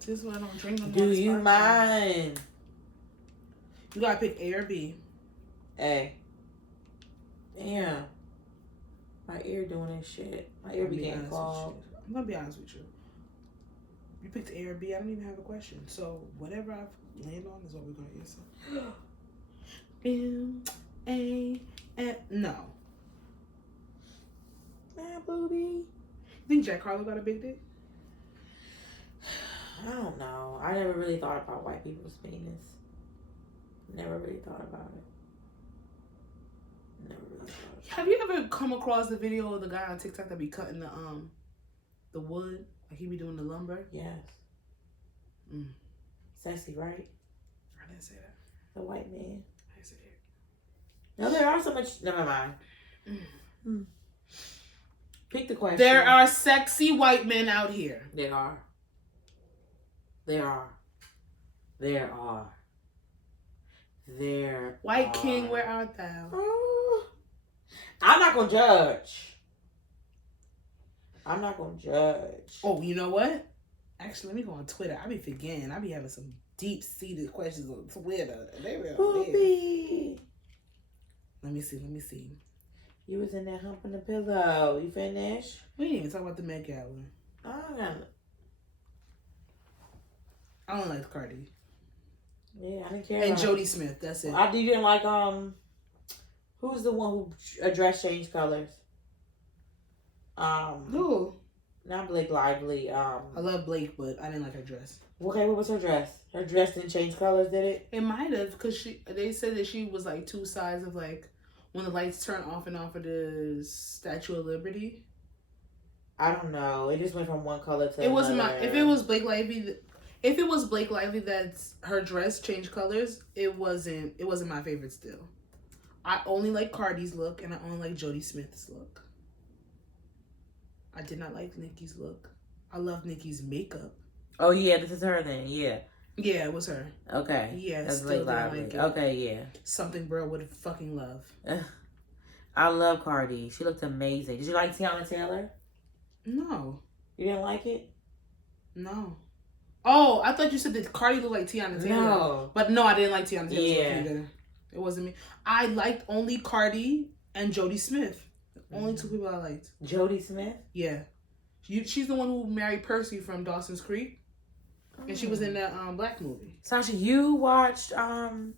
This is why I don't drink no more. Do you mind? You gotta pick A or B. A. Damn. My ear doing this shit. My ear be getting clogged. I'm gonna be honest with you. You picked A or B. I don't even have a question. So whatever I've landed on is what we're gonna answer. M, A, N. No. Man, booby. You think Jack Harlow got a big dick? I don't know. I never really thought about white people's penis. Never really thought about it. Never really thought about it. Have you ever come across the video of the guy on TikTok that be cutting the wood? Like he be doing the lumber? Yes. Sexy, right? I didn't say that. The white man. I didn't say it. No, there are so much. Never mind. Pick the question. There are sexy white men out here. There are. There are. There are. There White are. king, where art thou? Oh. I'm not gonna judge. I'm not gonna judge. Oh, you know what? Actually, let me go on Twitter. I be forgetting. I be having some deep-seated questions on Twitter. They real Booby. Let me see. You was in there humping the pillow. You finished? We didn't even talk about the Met Gala. I don't like Cardi. Yeah, I didn't care. And Jodie Smith, that's it. I didn't like who's the one who dress changed colors? Who? Not Blake Lively. I love Blake, but I didn't like her dress. Okay, what was her dress? Her dress didn't change colors, did it? It might have, because they said that she was like two sides of like when the lights turn off and on for the Statue of Liberty. I don't know. It just went from one color to it wasn't another. If it was Blake Lively that's her dress changed colors, it wasn't my favorite still. I only like Cardi's look and I only like Jodie Smith's look. I did not like Nicki's look. I love Nicki's makeup. Oh yeah, this is her then. Yeah. Yeah, it was her. Okay. Yeah, That's still Late didn't Lively. like it. Okay, yeah. Something bro would fucking love. I love Cardi. She looked amazing. Did you like Tiana Taylor? No. You didn't like it? No. Oh, I thought you said that Cardi looked like Tiana Taylor. No. But no, I didn't like Tiana Taylor Yeah. either. It wasn't me. I liked only Cardi and Jodie Smith. Only two people I liked. Jodie Smith? Yeah. She's the one who married Percy from Dawson's Creek. And she was in that Black movie. Sasha, you watched Yes,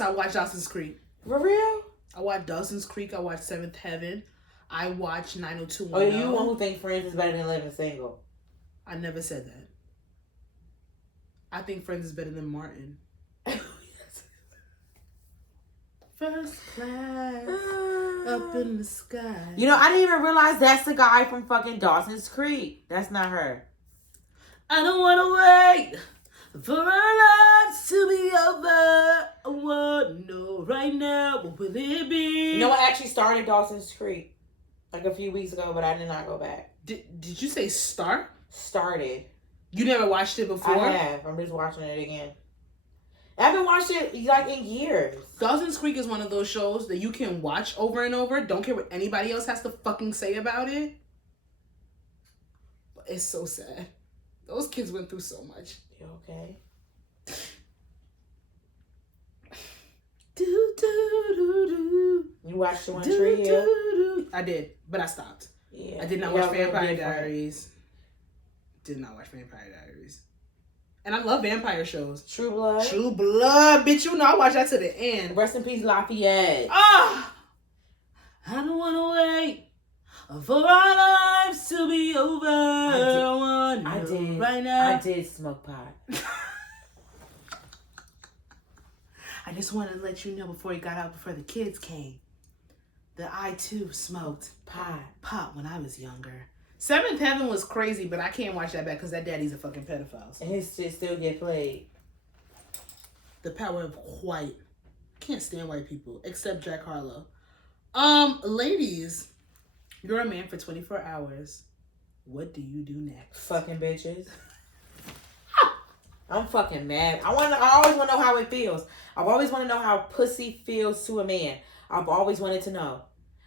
I watched Dawson's Creek. For real? I watched Dawson's Creek. I watched Seventh Heaven. I watched 90210. Oh, you the one who think Friends is better than Living Single? I never said that. I think Friends is better than Martin. First class, up in the sky. You know, I didn't even realize that's the guy from fucking Dawson's Creek. That's not her. I don't want to wait for our lives to be over. I want to know right now, what will it be? You know, I actually started Dawson's Creek like a few weeks ago, but I did not go back. Did you say start? Started. You never watched it before? I have. I'm just watching it again. I haven't watched it like in years. Dawson's Creek is one of those shows that you can watch over and over. Don't care what anybody else has to fucking say about it. But it's so sad. Those kids went through so much. You okay? Do, do, do, do. You watched the One Do, Tree do, Hill? do. I did, but I stopped. Yeah. I did not Yeah, watch Vampire different. Diaries. Did not watch Vampire Diaries. And I love vampire shows. True Blood. True Blood, bitch. You know I watch that to the end. Rest in peace, Lafayette. Ah! I don't want to wait for our lives to be over. I did. Right now. I did smoke pot. I just wanted to let you know before he got out, before the kids came, that I too smoked pot when I was younger. Seventh Heaven was crazy, but I can't watch that back because that daddy's a fucking pedophile. So. And his shit still get played. The power of white. Can't stand white people, except Jack Harlow. Ladies, you're a man for 24 hours. What do you do next? Fucking bitches. I'm fucking mad. I always want to know how it feels. I've always want to know how pussy feels to a man. I've always wanted to know.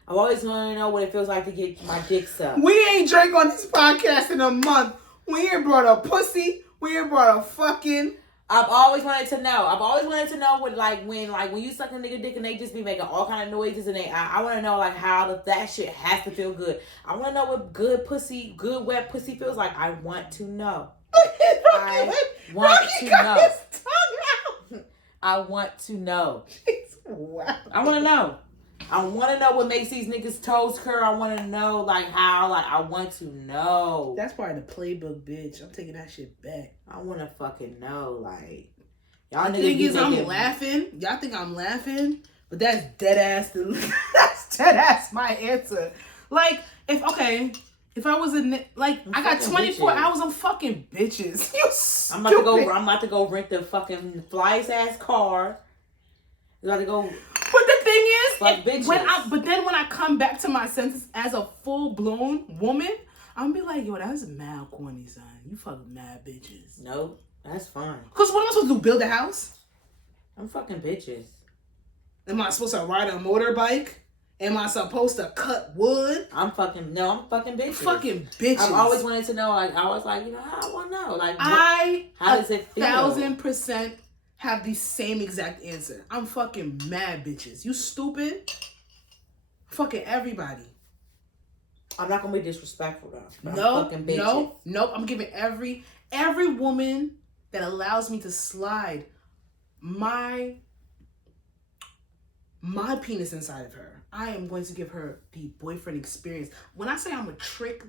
I've always wanted to know what it feels like to get my dick sucked. We ain't drank on this podcast in a month. We ain't brought a pussy. We ain't brought a fucking. I've always wanted to know. I've always wanted to know what when you suck a nigga dick and they just be making all kind of noises and I want to know like how that shit has to feel good. I want to know what good wet pussy feels like. I want to know. I want to know. I want to know. Wow. I want to know. I want to know what makes these niggas' toes curl. I want to know, I want to know. That's part of the playbook, bitch. I'm taking that shit back. I want to fucking know, y'all The niggas thing be is, I'm thinking- laughing. Y'all think I'm laughing, but that's dead ass. That's dead ass my answer. If I was I got 24 bitches. hours, I'm fucking bitches. You stupid. I'm about to go rent the fucking flyest ass car. I'm about to go. But the thing is, bitches. but then when I come back to my senses as a full blown woman, I'm gonna be like, yo, that's mad corny, son. You fucking mad bitches. No, that's fine. Cause what am I supposed to do? Build a house? I'm fucking bitches. Am I supposed to ride a motorbike? Am I supposed to cut wood? I'm fucking bitches. Fucking bitches. I've always wanted to know. I was like, I want to know. How does it feel? 1,000% have the same exact answer. I'm fucking mad bitches. You stupid? Fucking everybody. I'm not gonna be disrespectful though. I'm fucking bitches. Nope. I'm giving every woman that allows me to slide my penis inside of her. I am going to give her the boyfriend experience. When I say I'm a trick.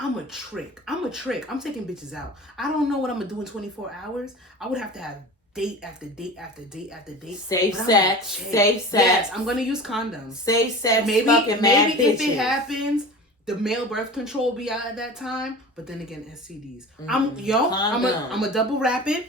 I'm taking bitches out. I don't know what I'm gonna do in 24 hours. I would have to have date after date after date after date. Safe sex. Yes, I'm gonna use condoms. Safe sex. Maybe fucking mad bitches. if it happens, the male birth control will be out at that time. But then again, STDs. I'm a double wrap it.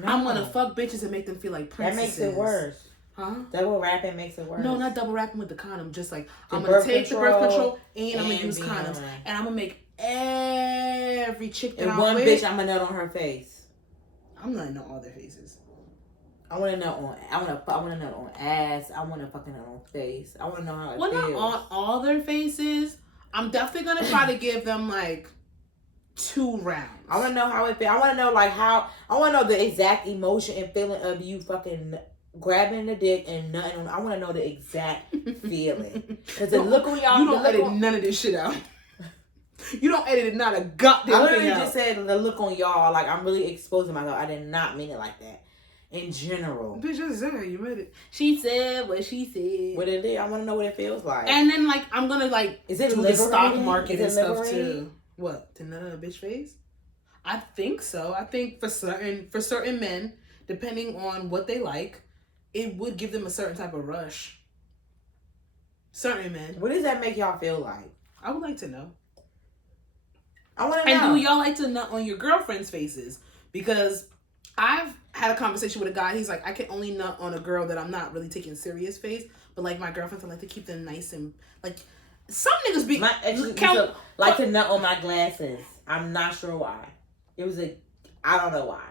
No. I'm gonna fuck bitches and make them feel like princesses. That makes it worse. Huh? Double wrapping makes it worse. No, not double wrapping with the condom. Just I'm gonna take the birth control and I'm gonna use condoms. And I'm gonna make every chick that And I'm one with, bitch, I'm gonna nut on her face. I'm gonna know all their faces. I want to nut on ass. I want to fucking nut on face. I want to know how it Well, feels. not on all their faces. I'm definitely gonna try to give them like 2 rounds. I want to know how it feels. I want to know like how. I want to know the exact emotion and feeling of you fucking grabbing the dick and nutting on. I want to know the exact feeling. Because the look on y'all. You don't edit none of this shit out. You don't edit not a goddamn I literally thing out. just said the look on y'all. Like I'm really exposing myself. I did not mean it like that. In general. Bitch, just said you made it. She said what she said. What it is, I want to know what it feels like. And then like I'm gonna like is it do the stock liberating? market Is it and stuff liberating? too. What? To nut on a bitch face? I think so. I think for certain men, depending on what they like, it would give them a certain type of rush. Certain men. What does that make y'all feel like? I would like to know. I want to know. And do y'all like to nut on your girlfriends' faces? Because I've had a conversation with a guy. He's like, I can only nut on a girl that I'm not really taking serious face. But like my girlfriends, I like to keep them nice and like some niggas be My ex used to like to nut on my glasses. I'm not sure why. It was I don't know why.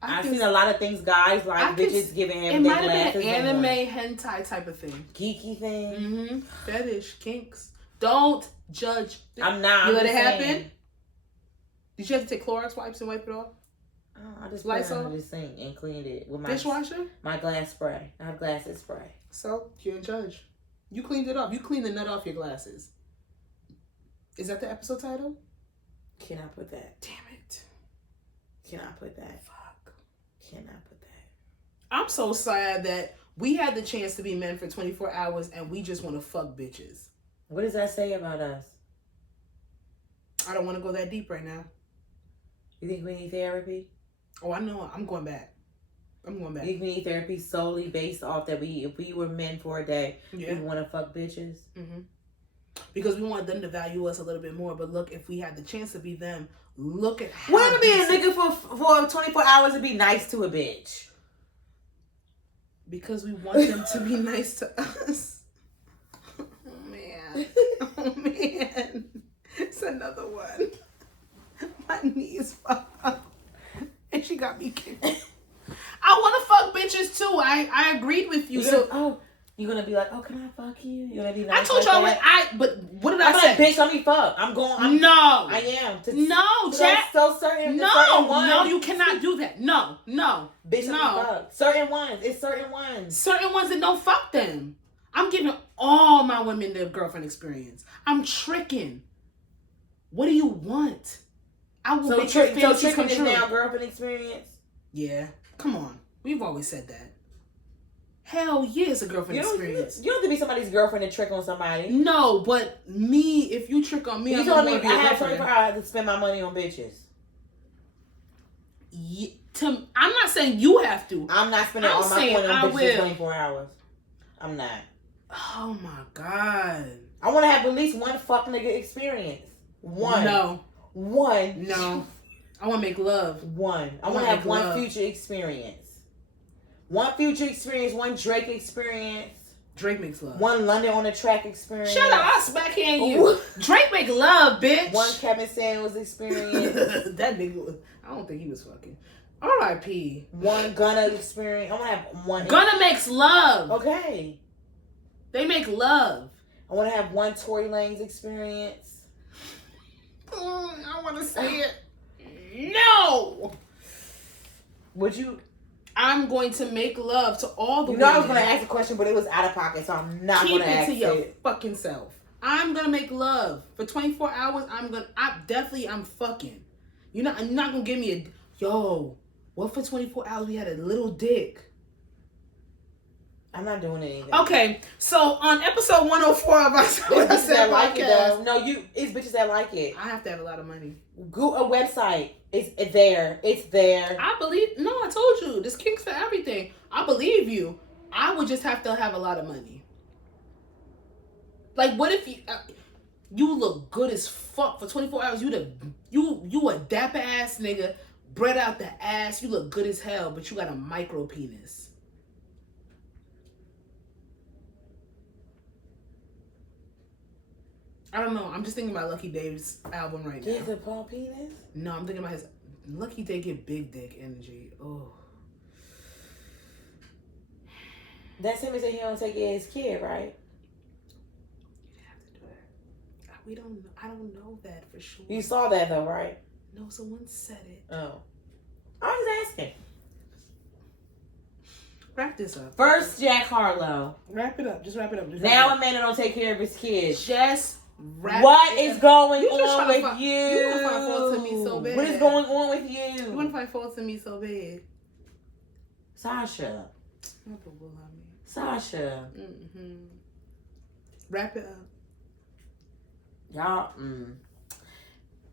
I've seen a lot of things guys like bitches giving him their glasses. It might have been an anime hentai type of thing. Geeky thing. Mm-hmm. Fetish, kinks. Don't judge. I'm not. You let it happen? Did you have to take Clorox wipes and wipe it off? Oh, I just put it under the sink and cleaned it with my dishwasher. My glass spray. I have glasses spray. So you're in judge. You cleaned it off. You cleaned the nut off your glasses. Is that the episode title? Cannot put that. Damn it. Cannot put that. Fuck. Cannot put that. I'm so sad that we had the chance to be men for 24 hours and we just want to fuck bitches. What does that say about us? I don't want to go that deep right now. You think we need therapy? Oh, I know. I'm going back. I'm going back. You think we need therapy solely based off that if we were men for a day, we want to fuck bitches? Mm-hmm. Because we want them to value us a little bit more. But look, if we had the chance to be them, look at how... Wouldn't be a nigga for 24 hours to be nice to a bitch? Because we want them to be nice to us. Oh, man. Oh, man. It's another one. My knee is fucked up. And she got me kicked. I want to fuck bitches too. I agreed with you. You're gonna be like, oh, can I fuck you? You're gonna be nice. I told y'all but what did I say? Like, bitch, let me fuck. No. I am. No, chat. So certain. No, you cannot do that. No. Bitch, let me fuck. Certain ones. It's certain ones. Certain ones that don't fuck them. I'm giving all my women the girlfriend experience. I'm tricking. What do you want? I will make your fantasies come true. Is now girlfriend experience? Yeah. Come on. We've always said that. Hell yeah, it's a girlfriend experience. You don't have to be somebody's girlfriend to trick on somebody. No, but me, if you trick on me, you told me I have 24 hours to spend my money on bitches. Yeah, I'm not saying you have to. I'm not spending all my money on bitches for 24 hours. I'm not. Oh my God. I want to have at least one fuck nigga experience. One. No. One. No. I want to make love. One. I want to have one future experience. One future experience. One Drake experience. Drake makes love. One London on the Track experience. Shut up. I'll backhand you. Drake make love, bitch. One Kevin Samuels experience. That nigga was... I don't think he was fucking. R.I.P. One Gunna experience. I want to have one... Gunna makes love. Okay. They make love. I want to have one Tory Lanez experience. I want to say it. No. Would you... I'm going to make love to all the women. I was going to ask a question, but it was out of pocket, so I'm not going to ask it. Keep it to your fucking self. I'm going to make love. For 24 hours, I'm fucking. I'm not going to give me a... Yo, what for 24 hours we had a little dick? I'm not doing anything. Okay, so on episode 104 of us, bitches that like it though. No, it's bitches that like it. I have to have a lot of money. Go a website. It's there. It's there. I believe. No, I told you. This kinks for everything. I believe you. I would just have to have a lot of money. Like, what if you look good as fuck for 24 hours? You a dapper ass nigga, bred out the ass. You look good as hell, but you got a micro penis. I don't know. I'm just thinking about Lucky Dave's album right now. Get the Paul penis? No, I'm thinking about his Lucky Dave get big dick energy. Oh. That's him saying he don't take care of his kid, right? You have to do that. We don't. I don't know that for sure. You saw that though, right? No, someone said it. Oh. I was asking. Wrap this up. First, Jack Harlow. Wrap it up. Just wrap it up. Now a man that don't take care of his kids. Just wrap What it is up. going You just on trying to with find- you? You want to find faults in me so bad. What is going on with You you? want to find faults in me so bad. Sasha. Not the bull on me. Sasha. Mm-hmm. Wrap it up. Y'all,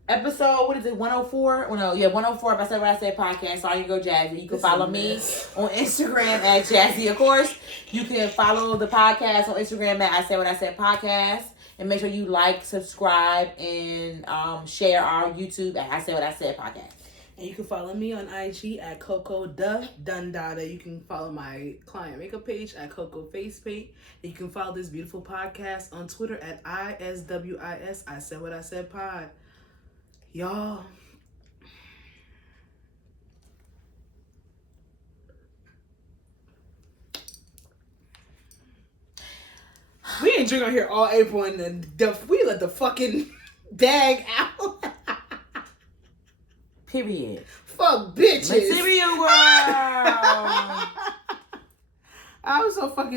Episode, what is it, 104? Oh, no, yeah, 104. If I said what I said, podcast. So you go Jazzy. You can follow me on Instagram at Jazzy, of course. You can follow the podcast on Instagram at I Said What I Said podcast. And make sure you like, subscribe, and share our YouTube at I Said What I Said podcast. And you can follow me on IG at Coco the Dundada. You can follow my client makeup page at Coco Face Paint. And you can follow this beautiful podcast on Twitter at ISWIS. I Said What I Said pod. Y'all. We ain't drink on here all April and then we let the fucking dag out. Period. Fuck bitches. Material world. I was so fucking